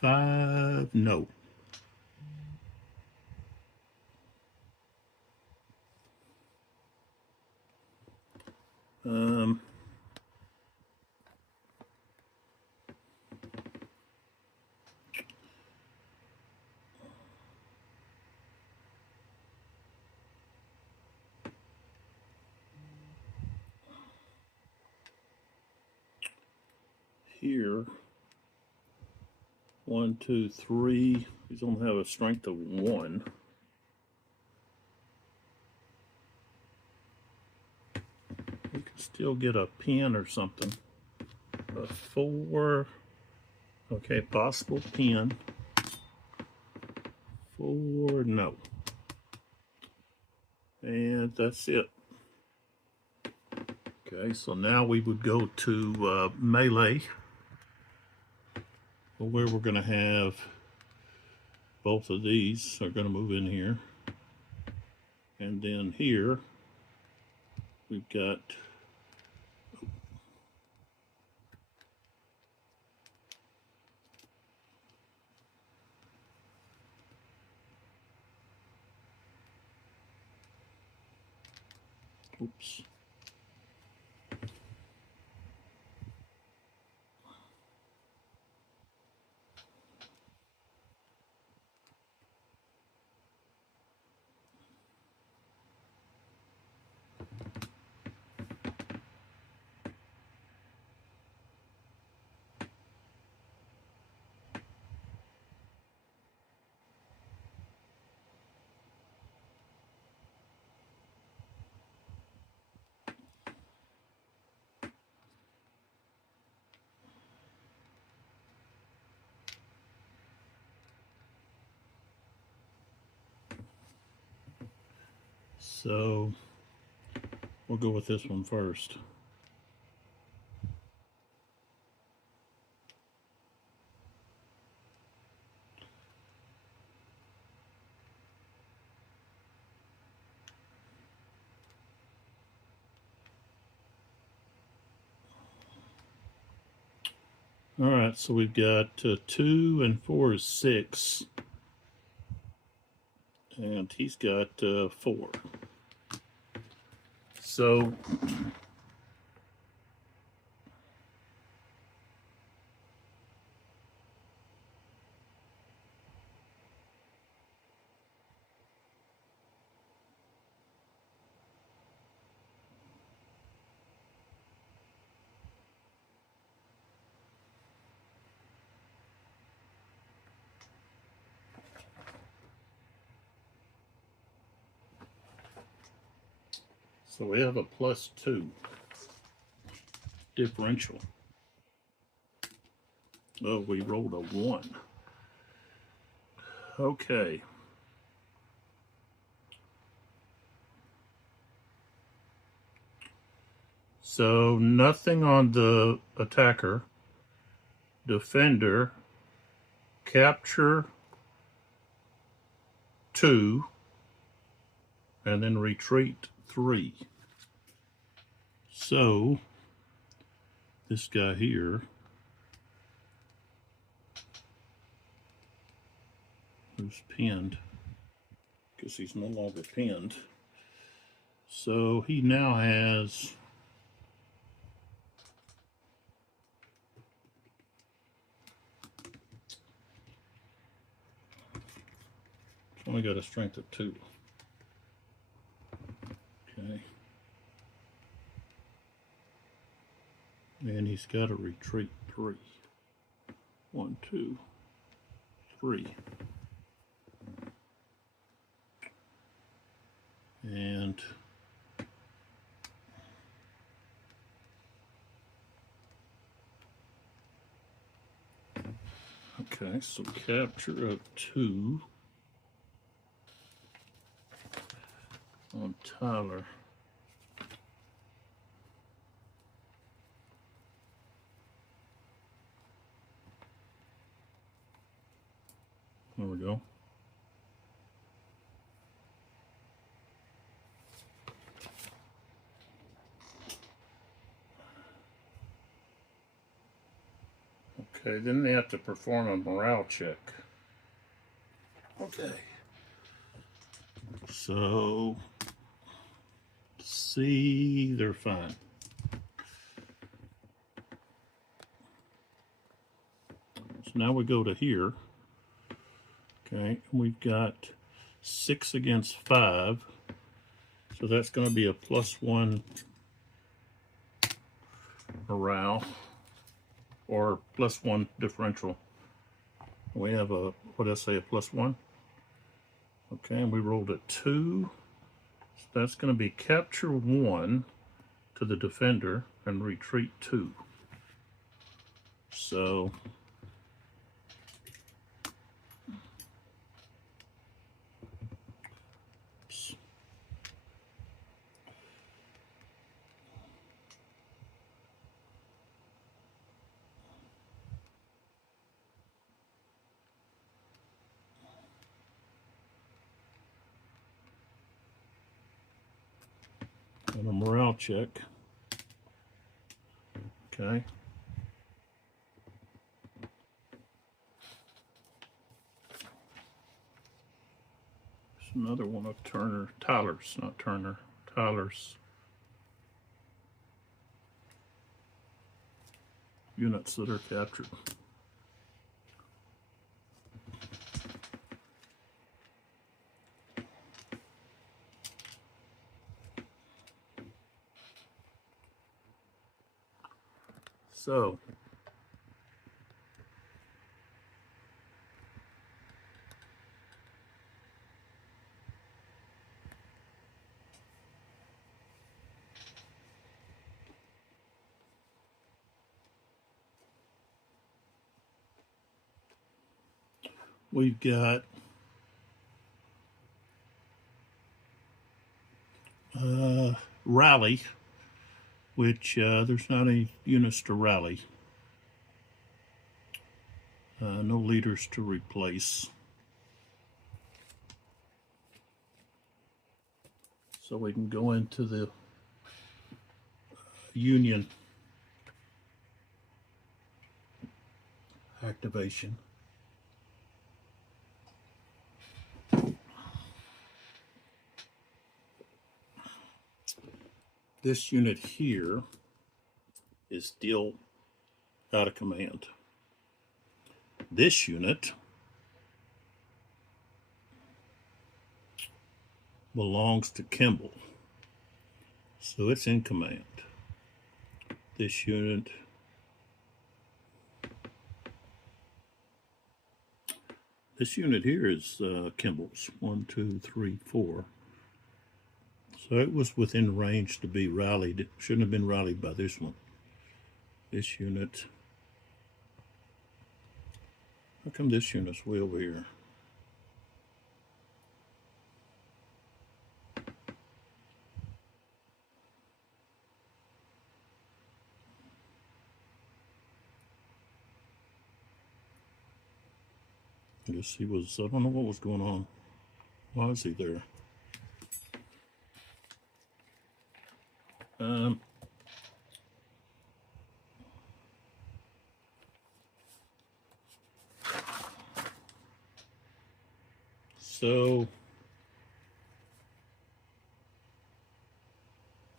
5, no. Here, 1, 2, 3. He's going to have a strength of 1. We can still get a pin or something. A 4. Okay, possible pin. 4, no. And that's it. Okay, so now we would go to melee, where we're going to have both of these are going to move in here. And then here, we've got oops. So we'll go with this one first. All right, so we've got 2 and 4 is 6. And he's got 4. So we have a +2 differential. Oh, we rolled a 1. Okay. So nothing on the attacker, defender, capture 2, and then retreat 3. So this guy here, who's pinned, because he's no longer pinned. So he now has only got a strength of 2. Okay. And he's got a retreat 3. 1, 2, 3. And okay, so capture of 2 on Tyler. There we go. Okay, then they have to perform a morale check. Okay. So, C, they're fine. So now we go to here. Okay, we've got 6 against 5. So that's going to be a +1 morale, or +1 differential. We have a, what did I say, a +1? Okay, and we rolled a 2. So that's going to be capture 1 to the defender and retreat 2. So oops. And a morale check. Okay. There's another one of Tyler's, not Turner, Tyler's units that are captured. So we've got rally, which there's not any units to rally. No leaders to replace. So we can go into the Union activation. This unit here is still out of command. This unit belongs to Kimball, so it's in command. This unit here is Kimball's. 1, 2, 3, 4. So it was within range to be rallied. It shouldn't have been rallied by this one. This unit. How come this unit's way over here? I guess he was, I don't know what was going on. Why is he there? So,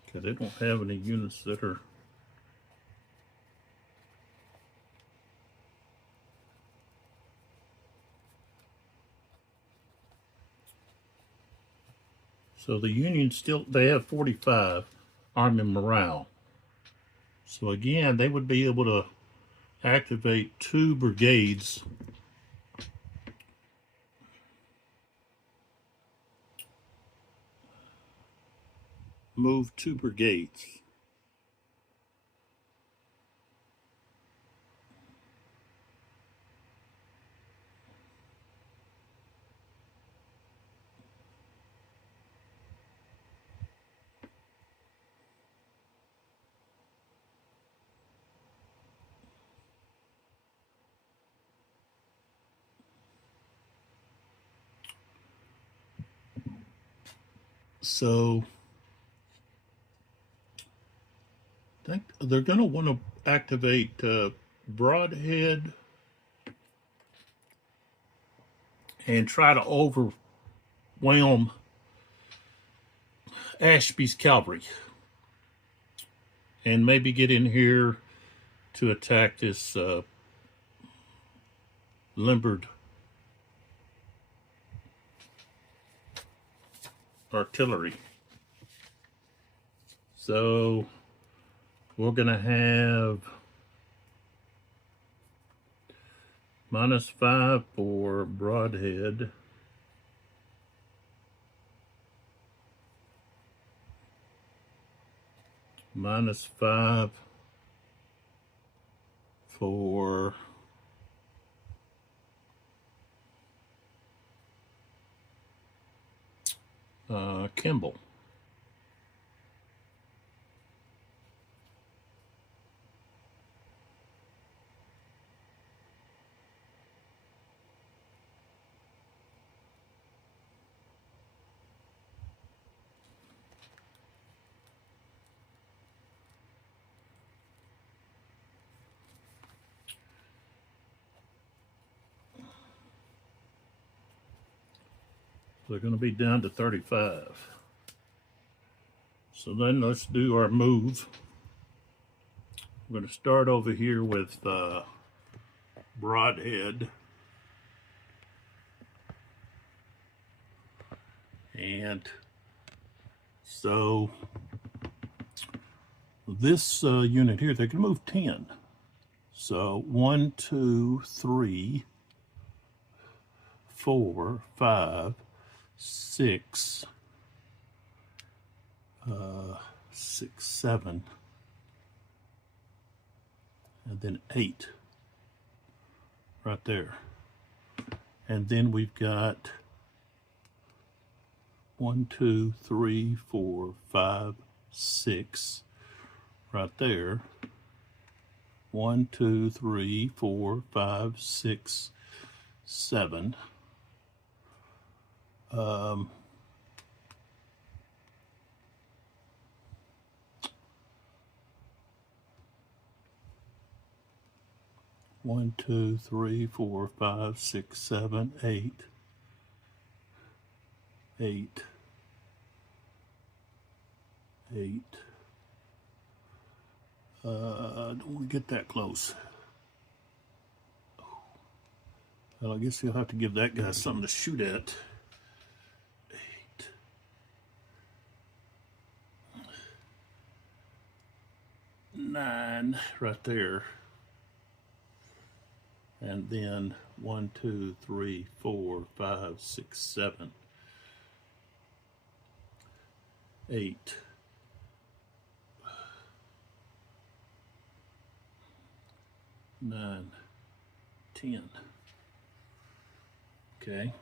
okay, they don't have any units that are so the Union still, they have 45 army morale. So again, they would be able to activate 2 brigades move 2 brigades. So I think they're going to want to activate Broadhead and try to overwhelm Ashby's cavalry and maybe get in here to attack this limbered artillery. So we're going to have -5 for Broadhead. -5 for Kimball. They're going to be down to 35. So then let's do our move. We're going to start over here with Broadhead. And so this unit here, they can move 10. So 1, 2, 3, 4, 5, 6, 6, 7, and then 8 right there. And then we've got 1, 2, 3, 4, 5, 6 right there. 1, 2, 3, 4, 5, 6, 7. 1, 2, 3, 4, 5, 6, 7, 8. 8. 8. I don't want to get that close. Well, I guess you'll have to give that guy something to shoot at. 8. 9 right there. And then 1, 2, 3, 4, 5, 6, 7, 8. 9, 10. Okay.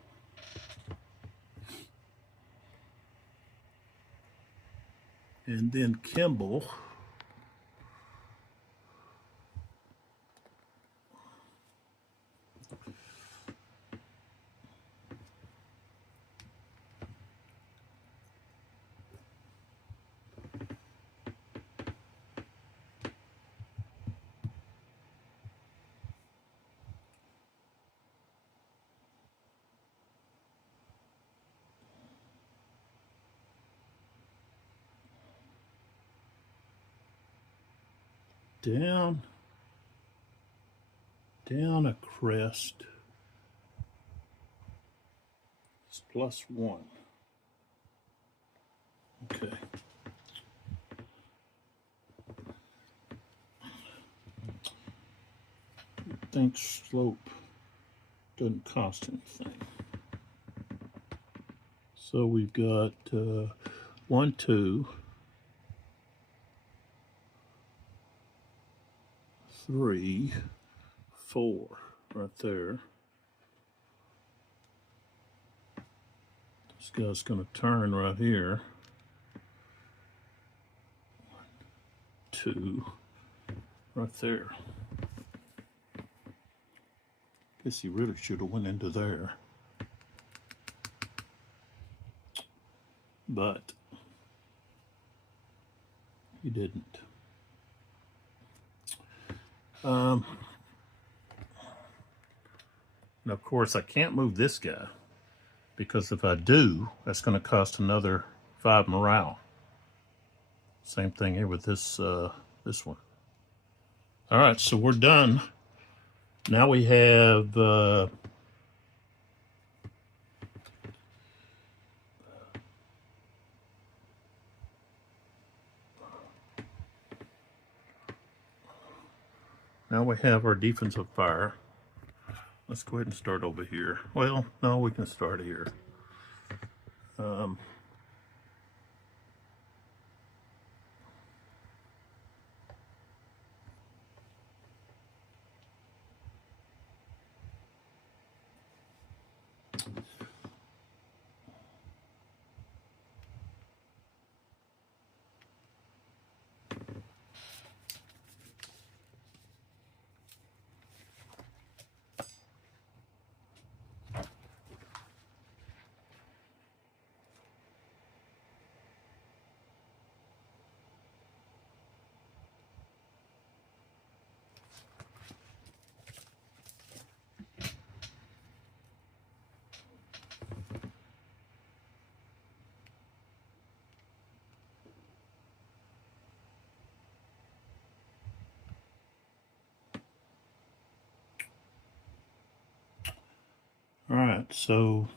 And then Kimball. Down a crest. It's +1. Okay. I think slope doesn't cost anything. So we've got 1, 2, 3, 4 right there. This guy's going to turn right here. 1, 2, right there. Guess he really should have went into there. But he didn't. And of course, I can't move this guy, because if I do, that's going to cost another 5 morale. Same thing here with this this one. All right, so we're done. Now we have our defensive fire. Let's go ahead and start over here. Well, no, we can start here. All right, so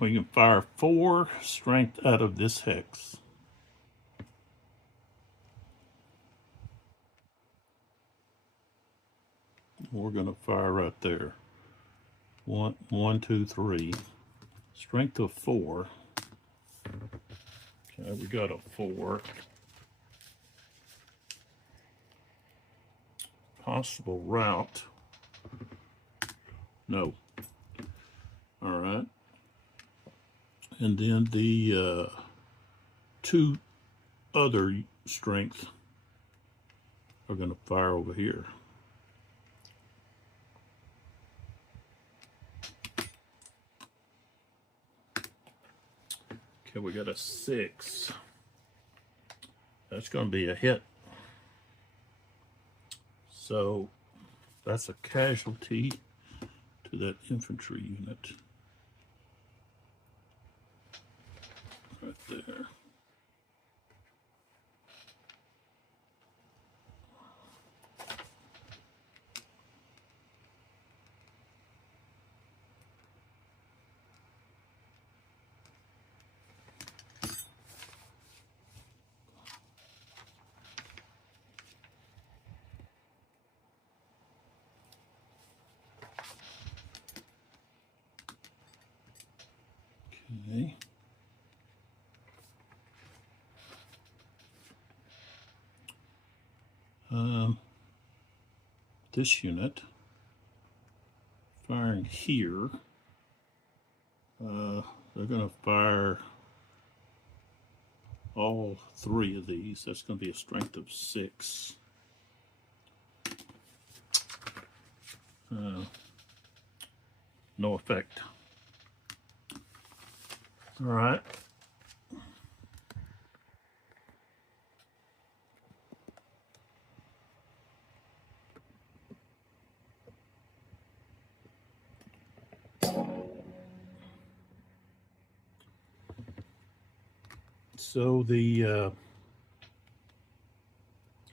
we can fire 4 strength out of this hex. We're going to fire right there. 1, 2, 3. Strength of 4. Okay, we got a 4. Possible route. No. All right. And then the 2 other strength are going to fire over here. Okay, we got a 6. That's going to be a hit. So that's a casualty to that infantry unit. Right there. Okay. This unit firing here. They're going to fire all 3 of these. That's going to be a strength of 6. No effect. All right. So the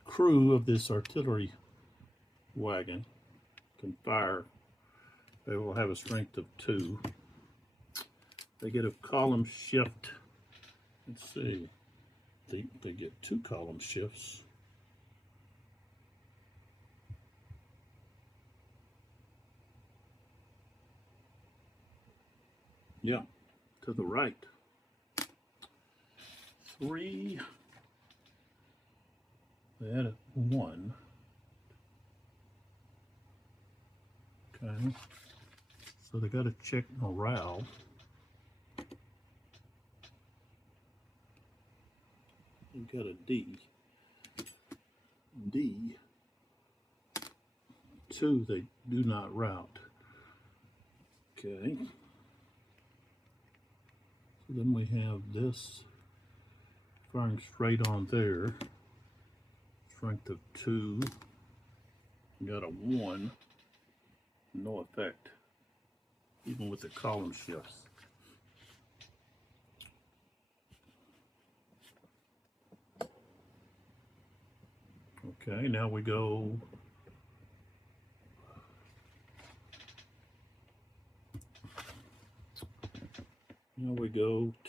crew of this artillery wagon can fire. They will have a strength of 2. They get a column shift. Let's see. They get 2 column shifts. Yeah, to the right. 3. They added 1. Okay. So they got to check morale. You got a D. D. 2, they do not route. Okay. So then we have this firing straight on there. Strength of 2. Got a 1. No effect. Even with the column shifts. Okay, now we go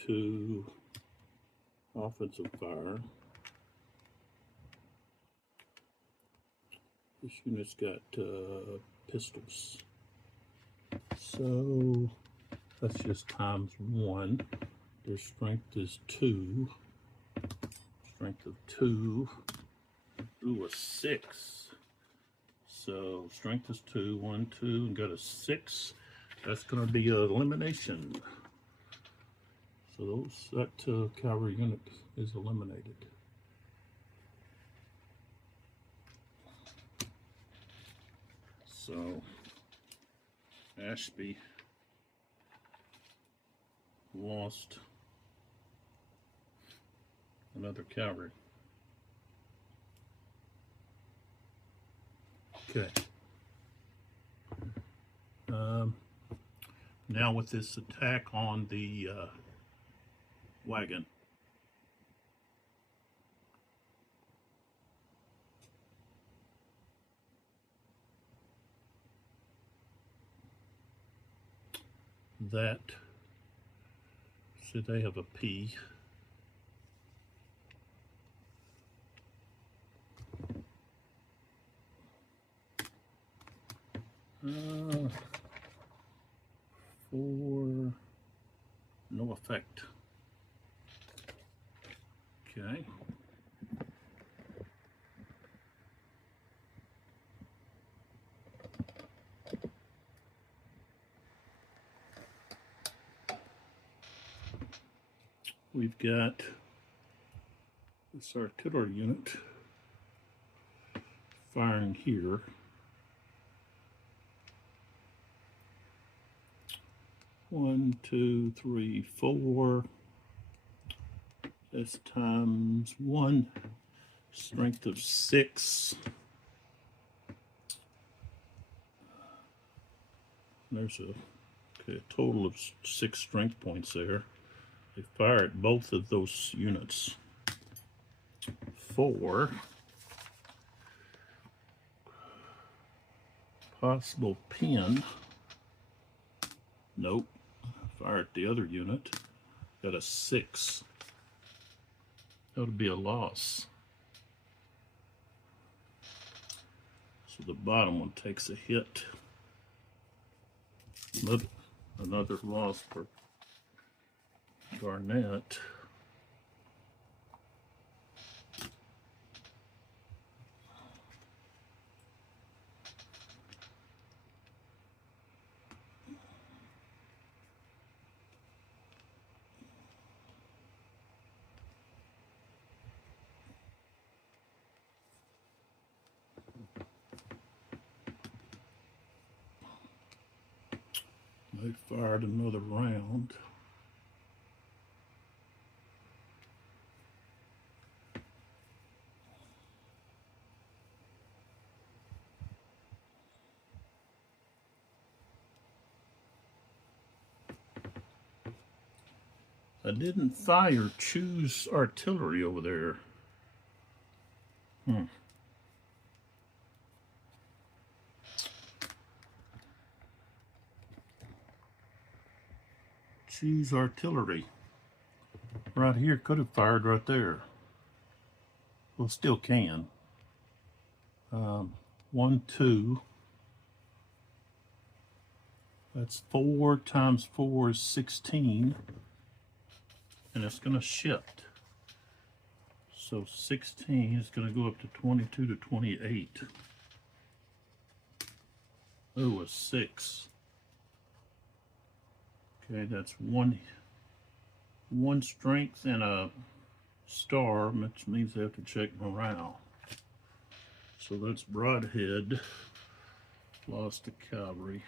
to offensive fire. This unit's got pistols. So that's just times 1. Their strength is 2. Strength of 2. Ooh, a 6. So strength is 2, 1, 2, and got a 6. That's going to be an elimination. So that cavalry unit is eliminated. So Ashby lost another cavalry. Okay. Now with this attack on the wagon. That, so they have a P. For no effect. Okay. We've got this artillery unit firing here. One, two, three, 4. That's times 1. Strength of 6. There's a total of 6 strength points there. They fire at both of those units. 4. Possible pin. Nope. Fire at the other unit. Got a 6. That would be a loss. So the bottom one takes a hit. Another loss for Garnett. They fired another round. I didn't fire choose artillery over there. Choose artillery. Right here, could have fired right there. Well, still can. 1, 2. That's 4 times 4 is 16, and it's going to shift. So 16 is going to go up to 22 to 28. Oh, a 6. Okay, that's one strength and a star, which means I have to check morale. So that's broadhead, lost to cavalry.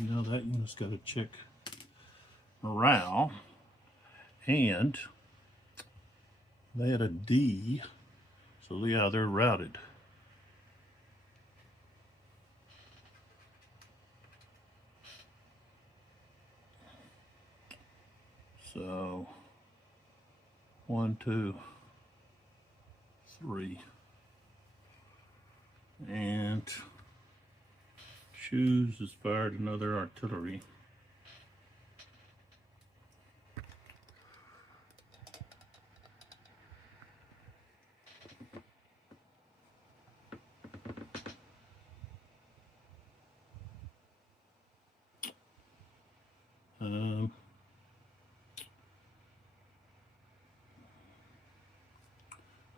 Now that unit's got to check morale, and they had a D, so yeah, they're routed. So 1, 2, 3, and Shoes has fired another artillery.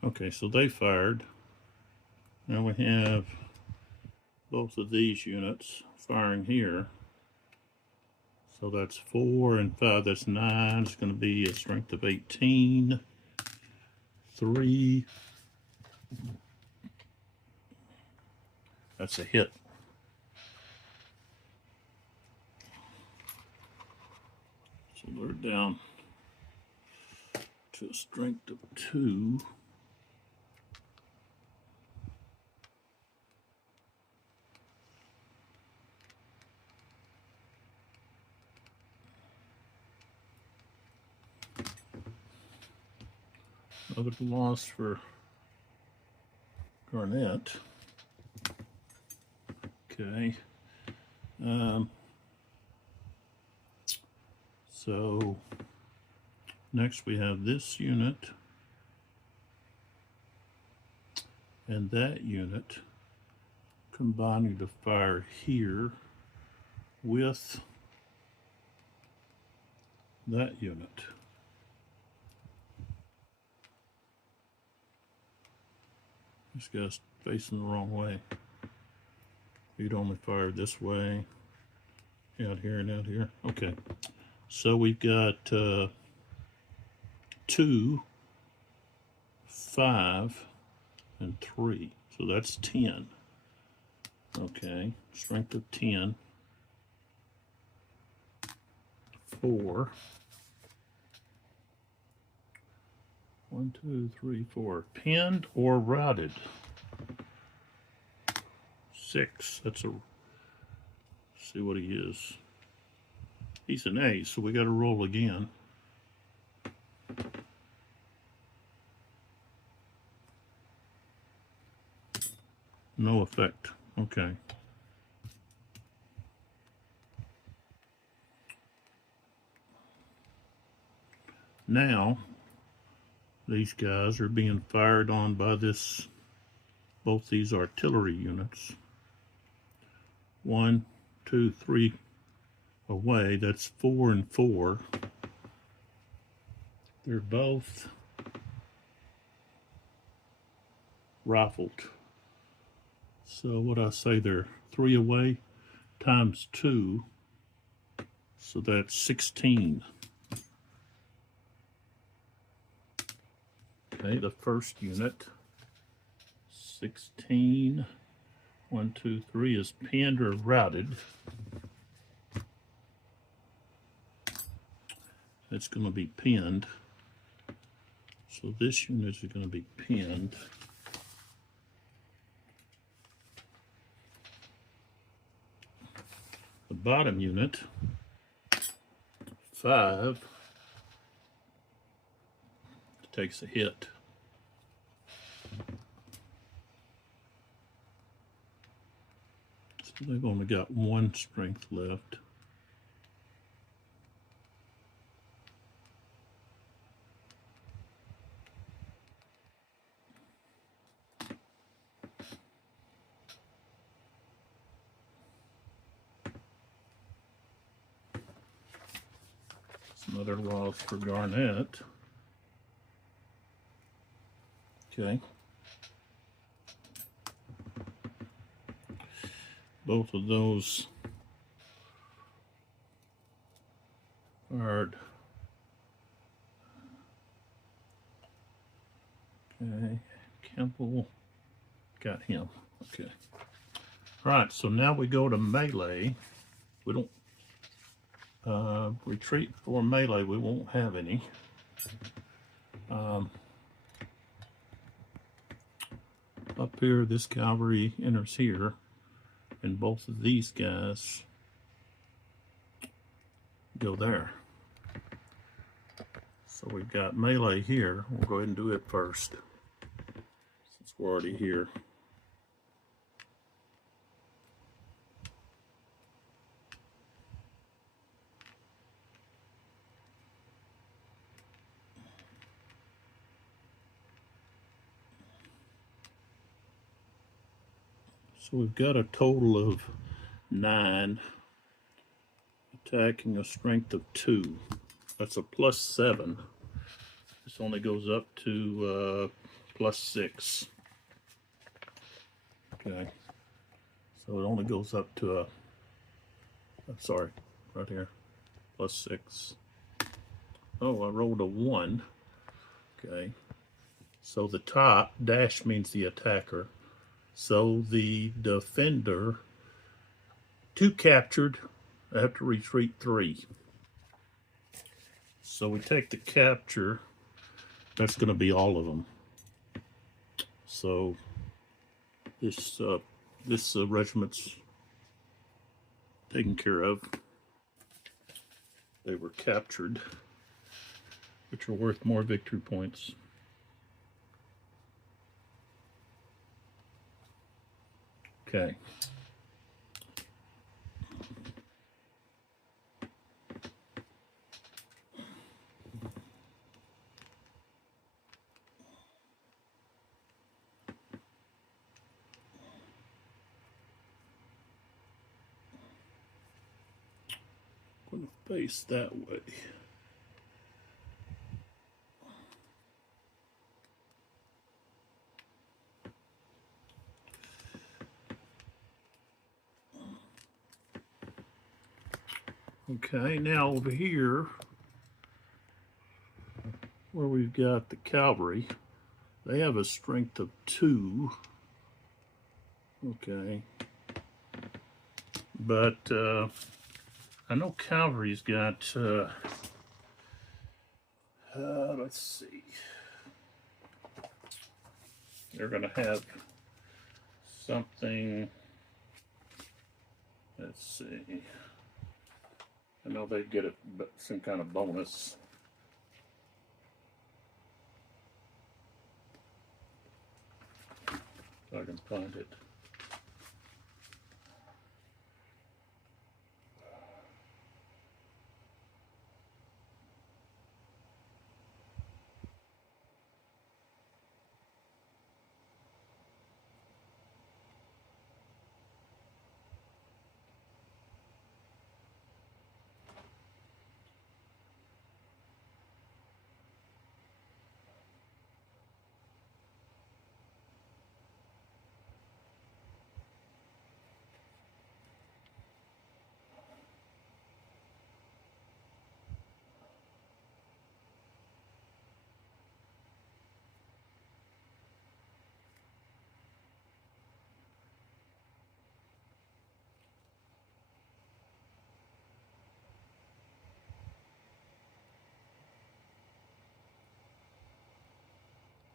Okay, so they fired. Now we have both of these units firing here. So that's 4 and 5, that's 9. It's going to be a strength of 18. 3. That's a hit. So they're down to a strength of 2. Another loss for Garnett. Okay. So next we have this unit and that unit combining to fire here with that unit. This guy's facing the wrong way. He'd only fire this way, out here and out here. Okay, so we've got 2, 5, and 3. So that's 10. Okay, strength of 10. 4. 1, 2, 3, 4. Pinned or routed. 6. That's a. See what he is. He's an A, so we got to roll again. No effect. Okay. Now, these guys are being fired on by both these artillery units. 1, 2, 3 away. That's 4 and 4. They're both rifled. So what I say, they're 3 away times 2. So that's 16. Okay, the first unit, 16. 1, 2, 3 is pinned or routed. It's going to be pinned. So this unit is going to be pinned. The bottom unit, 5, takes a hit. So they've only got 1 strength left. Another loss for Garnett. Okay. Both of those fired. Okay, Campbell got him. Okay. All right, so now we go to melee. We don't retreat for melee. We won't have any. Up here, this cavalry enters here, and both of these guys go there. So we've got melee here. We'll go ahead and do it first, since we're already here. So we've got a total of 9, attacking a strength of 2. That's a +7. This only goes up to +6. Okay, so it only goes up to a, I'm sorry, right here, +6. Oh, I rolled a 1. Okay, so the top dash means the attacker. So the defender, 2 captured, I have to retreat 3. So we take the capture, that's going to be all of them. So this regiment's taken care of. They were captured, which are worth more victory points. Okay. Going to face that way. Okay, now over here, where we've got the cavalry, they have a strength of 2. Okay. But I know cavalry's got, let's see, they're going to have something, let's see, I know they get some kind of bonus. If I can find it.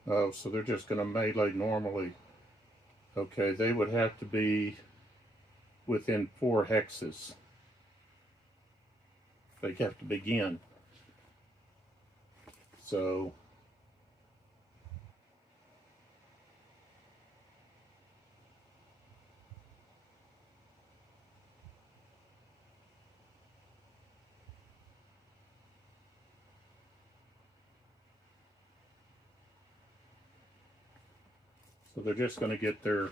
Oh, so they're just going to melee normally. Okay, they would have to be within 4 hexes. They have to begin. So they're just going to get their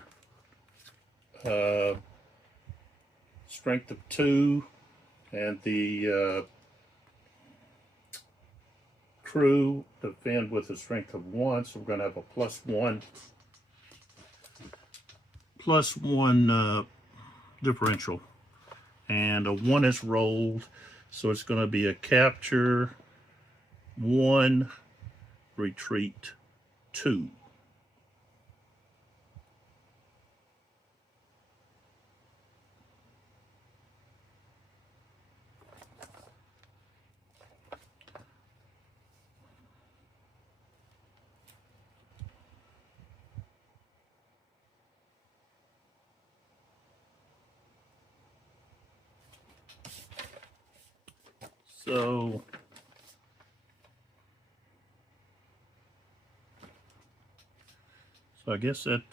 strength of 2 and the crew, defend with a strength of 1, so we're going to have a +1 differential. And a 1 is rolled, so it's going to be a capture 1, retreat 2. So I guess that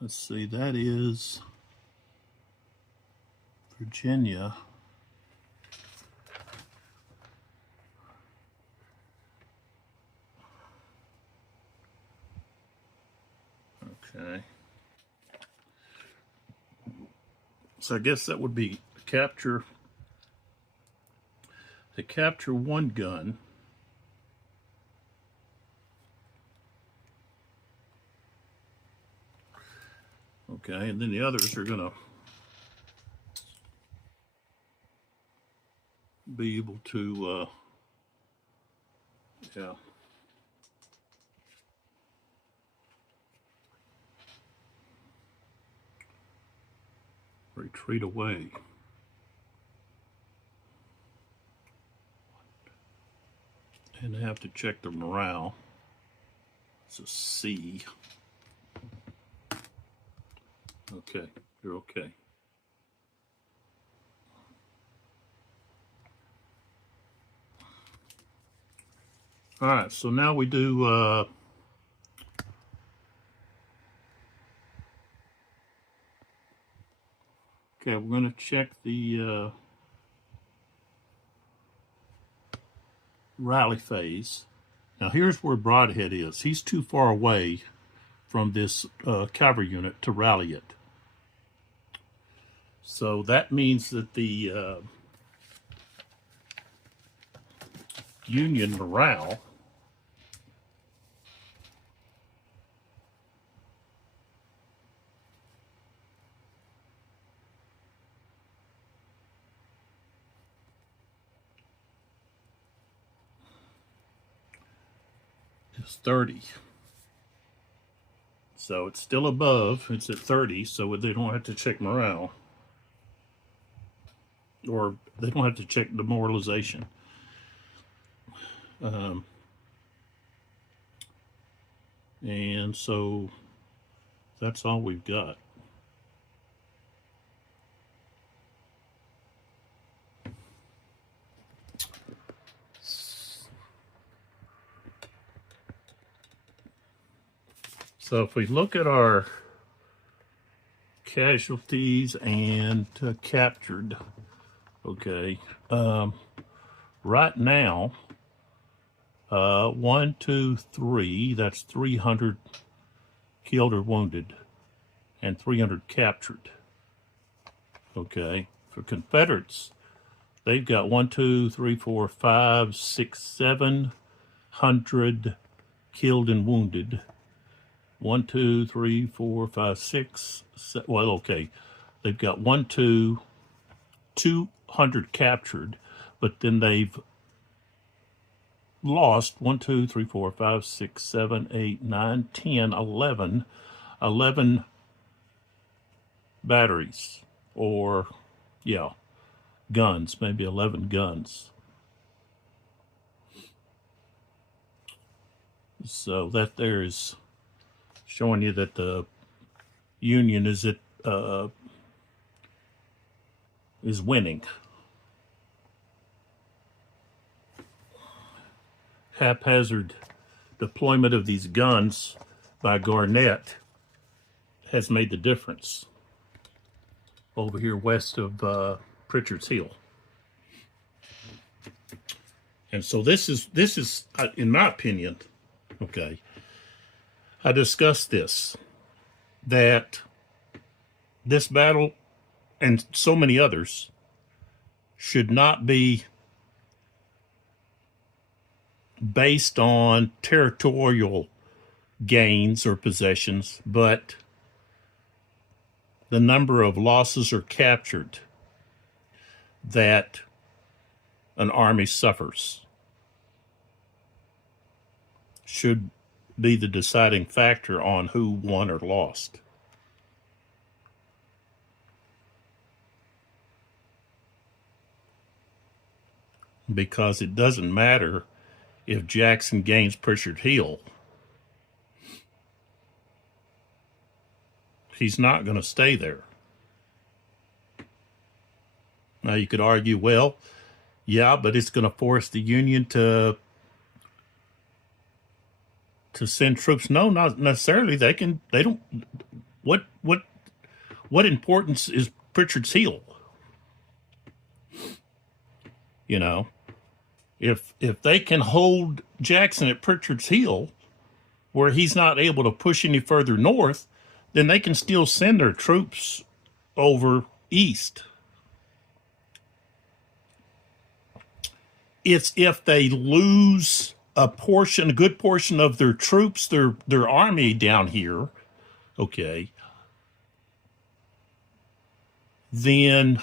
let's see, that is Virginia. Okay. So I guess that would be capture 1 gun. Okay, and then the others are going to be able to, yeah. Retreat away. And I have to check the morale. It's a C. Okay, you're okay. All right, so now we do okay, we're going to check the rally phase. Now here's where Broadhead is. He's too far away from this cavalry unit to rally it. So that means that the Union morale is 30. So it's still above, it's at 30, so they don't have to check morale. Or they don't have to check demoralization. And so that's all we've got. So if we look at our casualties and captured, okay, right now, 1, 2, 3, that's 300 killed or wounded, and 300 captured. Okay, for Confederates, they've got 1, 2, 3, 4, 5, 6, 700 killed and wounded. 1, 2, 3, 4, 5, 6, 7, well, okay, they've got 1, 2, 200 captured, but then they've lost 1, 2, 3, 4, 5, 6, 7, 8, 9, 10, 11 batteries, or yeah, guns, maybe 11 guns. So that there is showing you that the Union is winning. Haphazard deployment of these guns by Garnett has made the difference over here west of Pritchard's Hill. And so this is in my opinion, okay, I discussed this, that this battle and so many others should not be based on territorial gains or possessions, but the number of losses or captured that an army suffers should be the deciding factor on who won or lost. Because it doesn't matter if Jackson gains Pritchard Hill. He's not going to stay there. Now you could argue, well, yeah, but it's going to force the Union to send troops. No, not necessarily. They don't. What importance is Pritchard's Hill? You know, if they can hold Jackson at Pritchard's Hill, where he's not able to push any further north, then they can still send their troops over east. It's if they lose a good portion of their troops, their army down here, okay, then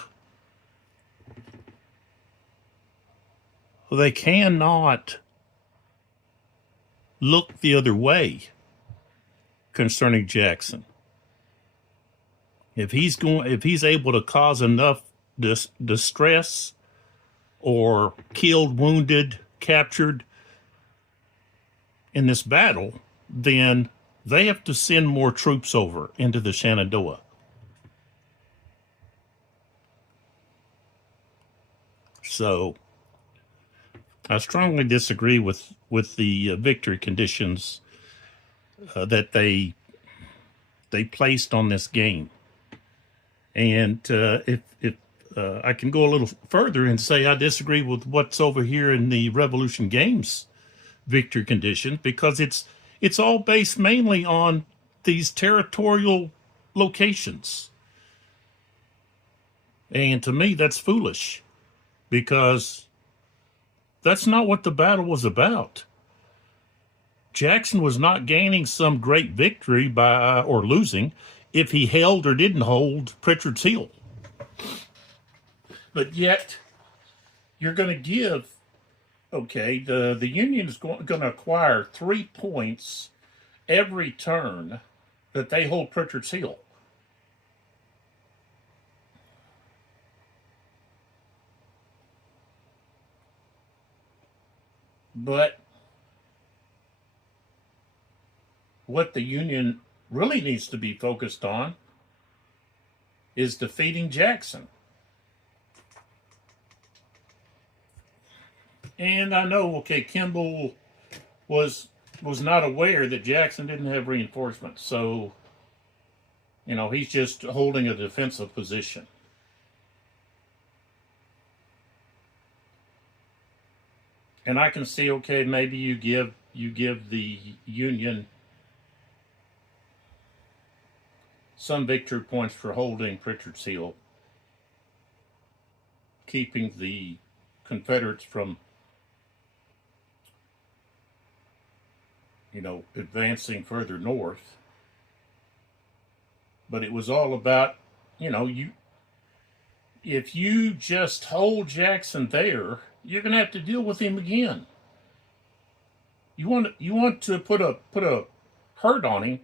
they cannot look the other way concerning Jackson. If he's able to cause enough distress or killed, wounded, captured in this battle, then they have to send more troops over into the Shenandoah. So I strongly disagree with the victory conditions that they placed on this game. And if I can go a little further and say I disagree with what's over here in the Revolution Games victory conditions, because it's all based mainly on these territorial locations. And to me, that's foolish, because that's not what the battle was about. Jackson was not gaining some great victory by or losing if he held or didn't hold Pritchard's Hill. But yet, you're going to give, okay, the Union is going to acquire 3 points every turn that they hold Pritchard's Hill. But what the Union really needs to be focused on is defeating Jackson. And I know, okay, Kimball was not aware that Jackson didn't have reinforcements, so, you know, he's just holding a defensive position. And I can see, okay, maybe you give the Union some victory points for holding Pritchard's Hill, keeping the Confederates from, you know, advancing further north. But it was all about, you know, if you just hold Jackson there, you're going to have to deal with him again. You want to put a hurt on him,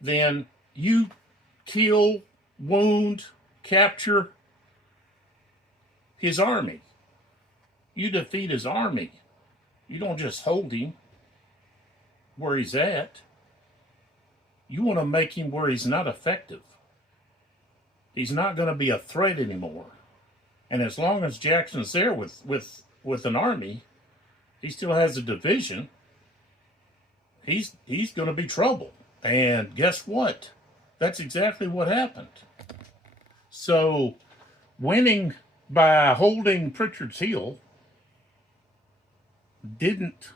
then you kill, wound, capture his army. You defeat his army. You don't just hold him where he's at. You want to make him where he's not effective. He's not going to be a threat anymore. And as long as Jackson's there with an army, he still has a division, he's going to be trouble. And guess what? That's exactly what happened. So winning by holding Pritchard's Hill didn't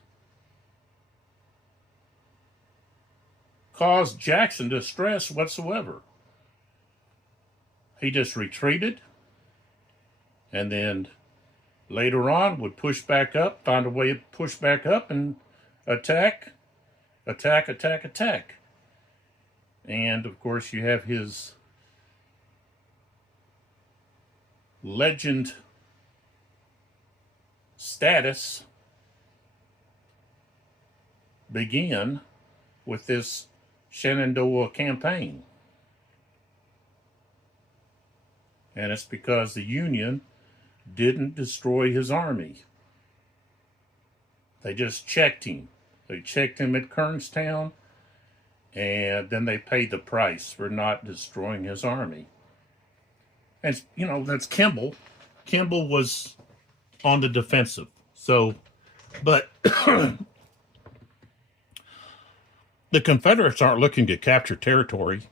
cause Jackson distress whatsoever. He just retreated, and then later on would push back up, find a way to push back up and attack. And of course you have his legend status begin with this Shenandoah campaign. And it's because the Union didn't destroy his army. They just checked him. They checked him at Kernstown, and then they paid the price for not destroying his army. And, you know, that's Kimball. Kimball was on the defensive. So, but the Confederates aren't looking to capture territory.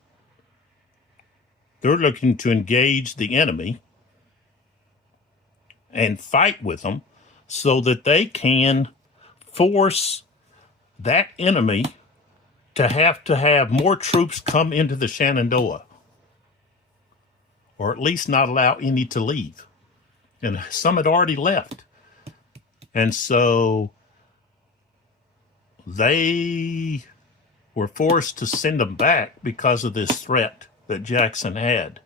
They're looking to engage the enemy and fight with them so that they can force that enemy to have more troops come into the Shenandoah, or at least not allow any to leave. And some had already left. And so they were forced to send them back because of this threat that Jackson had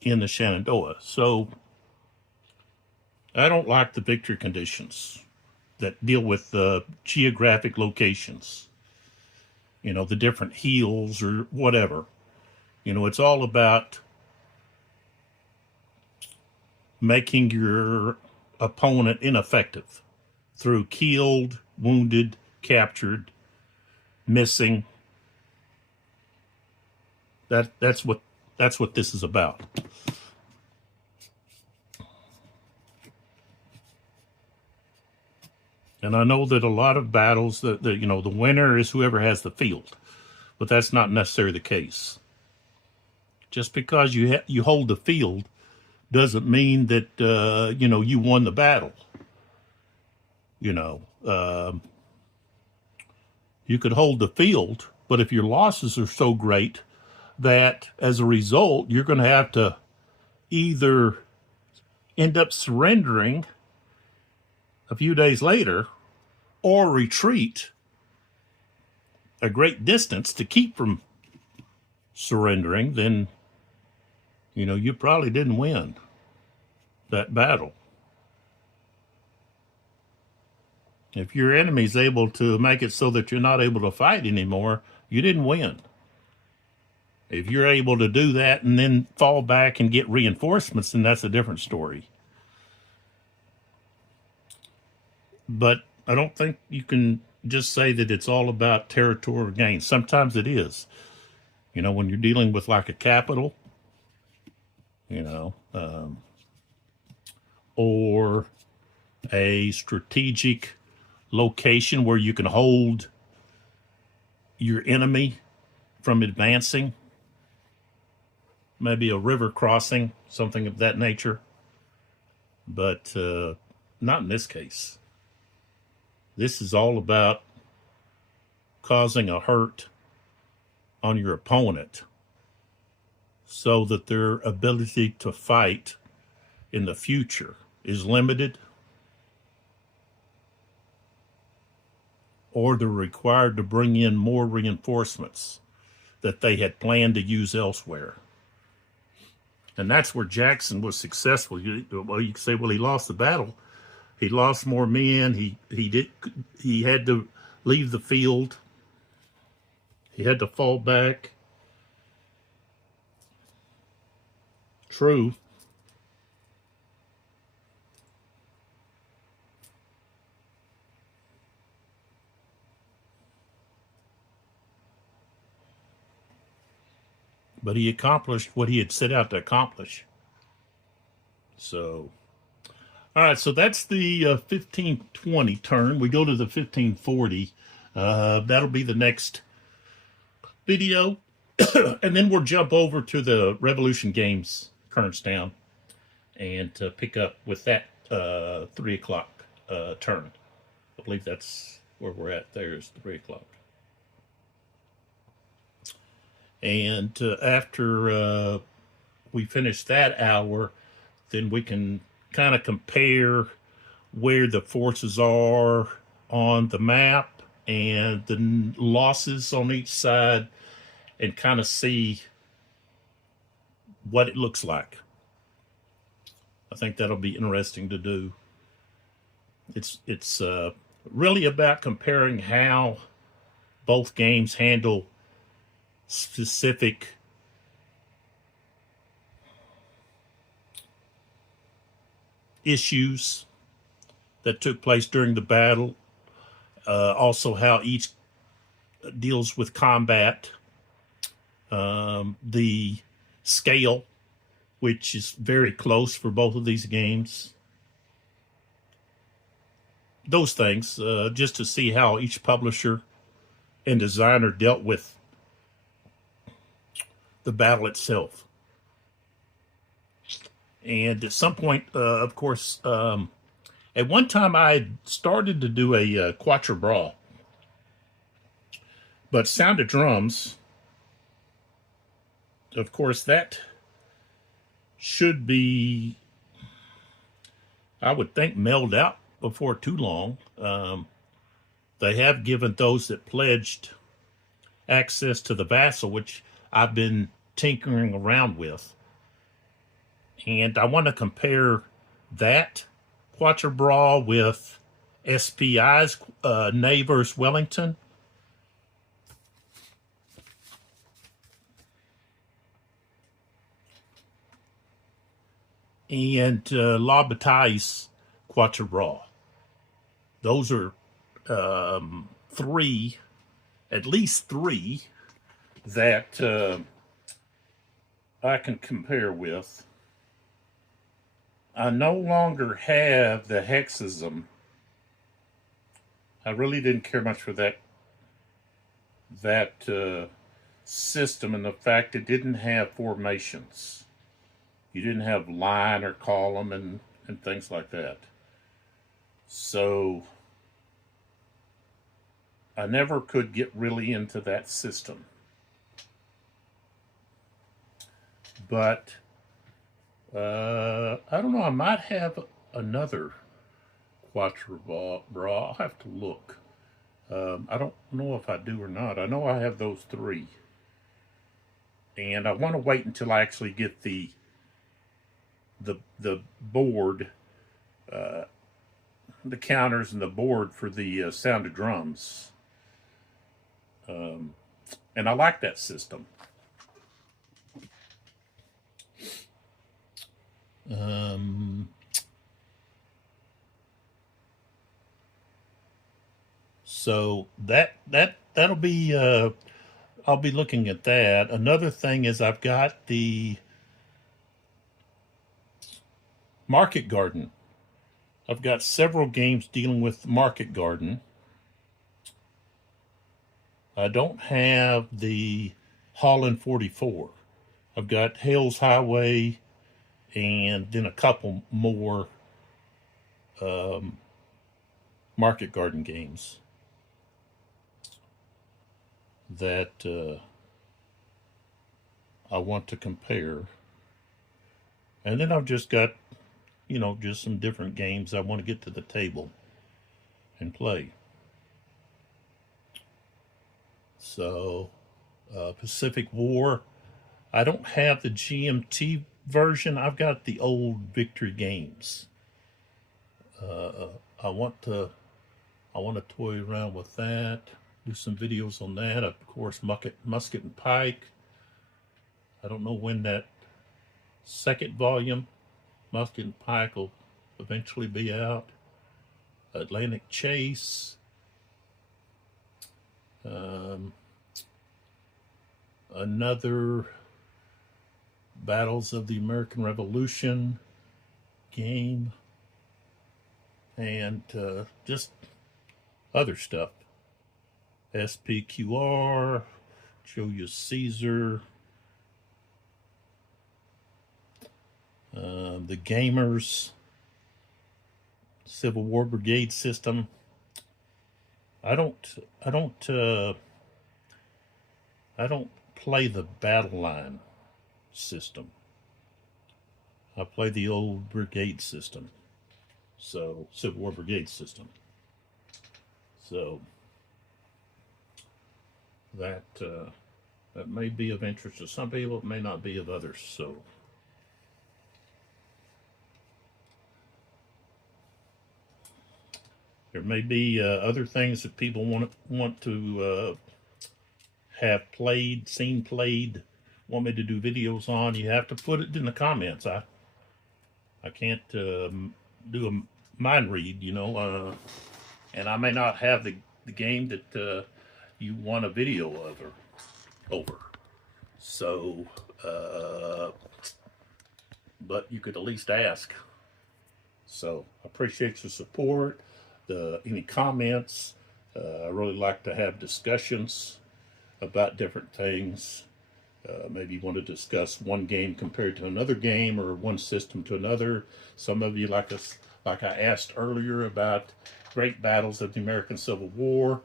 in the Shenandoah. So I don't like the victory conditions that deal with the geographic locations, you know, the different hills or whatever. You know, it's all about making your opponent ineffective through killed, wounded, captured, missing. That's what this is about. And I know that a lot of battles, you know, the winner is whoever has the field, but that's not necessarily the case. Just because you hold the field doesn't mean that you know, you won the battle. You know, you could hold the field, but if your losses are so great that as a result you're going to have to either end up surrendering a few days later or retreat a great distance to keep from surrendering, then, you know, you probably didn't win that battle. If your enemy's able to make it so that you're not able to fight anymore, you didn't win. If you're able to do that and then fall back and get reinforcements, then that's a different story. But I don't think you can just say that it's all about territorial gain. Sometimes it is. You know, when you're dealing with like a capital, you know, or a strategic location where you can hold your enemy from advancing, maybe a river crossing, something of that nature, but not in this case. This is all about causing a hurt on your opponent so that their ability to fight in the future is limited, or they're required to bring in more reinforcements that they had planned to use elsewhere. And that's where Jackson was successful. Well, you could say, well, he lost the battle. He lost more men. He had to leave the field. He had to fall back. True. But he accomplished what he had set out to accomplish. So, all right, so that's the 1520 turn. We go to the 1540. That'll be the next video. And then we'll jump over to the Revolution Games, Kernstown, and pick up with that 3 o'clock turn. I believe that's where we're at. There's 3 o'clock. And after we finish that hour, then we can kind of compare where the forces are on the map and the losses on each side, and kind of see what it looks like. I think that'll be interesting to do. It's really about comparing how both games handle specific issues that took place during the battle. Also, how each deals with combat, the scale, which is very close for both of these games. Those things, just to see how each publisher and designer dealt with the battle itself. And at some point, of course, at one time I started to do a Quatre Bras, but Sound of Drums, of course, that should be, I would think, mailed out before too long. They have given those that pledged access to the Vassal, which I've been tinkering around with. And I want to compare that Quatre Bras with SPI's Ney vs. Wellington. And La Bataille's Quatre Bras. Those are three, at least three, that I can compare with. I no longer have the hexism. I really didn't care much for that system, and the fact it didn't have formations. You didn't have line or column and things like that. So I never could get really into that system. But I don't know, I might have another Quatre Bras. I'll have to look. I don't know if I do or not. I know I have those three. And I want to wait until I actually get the board, the counters and the board for the Sound of Drums. And I like that system. So that'll be I'll be looking at that. Another thing is I've got the Market Garden. I've got several games dealing with Market Garden. I don't have the Holland 44. I've got Hales Highway and then a couple more Market Garden games that I want to compare. And then I've just got, just some different games I want to get to the table and play. So, Pacific War, I don't have the GMT version. I've got the old Victory games. I want to toy around with that, do some videos on that. Of course, Musket and Pike. I don't know when that second volume, Musket and Pike, will eventually be out. Atlantic Chase. Another Battles of the American Revolution game, and just other stuff. SPQR, Julius Caesar, the Gamers, Civil War Brigade system. I don't play the battle line system. I play the old brigade system. So, Civil War brigade system. So, that may be of interest to some people, it may not be of others. So, there may be other things that people want to have played, seen played, want me to do videos on. You have to put it in the comments. I can't do a mind read, you know, and I may not have the game that you want a video of or over. So, but you could at least ask. So, I appreciate your support. Any comments. I really like to have discussions about different things. Maybe you want to discuss one game compared to another game, or one system to another. Some of you, like I asked earlier about great battles of the American Civil War,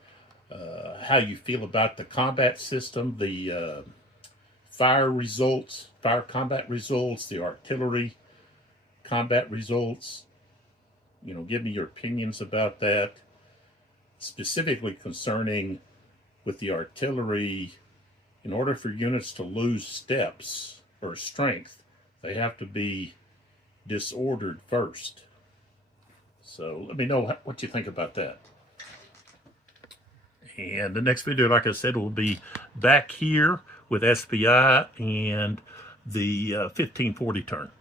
how you feel about the combat system, the fire combat results, the artillery combat results. You know, give me your opinions about that, specifically concerning with the artillery. In order for units to lose steps or strength, they have to be disordered first. So let me know what you think about that. And the next video, like I said, will be back here with SPI and the 1540 turn.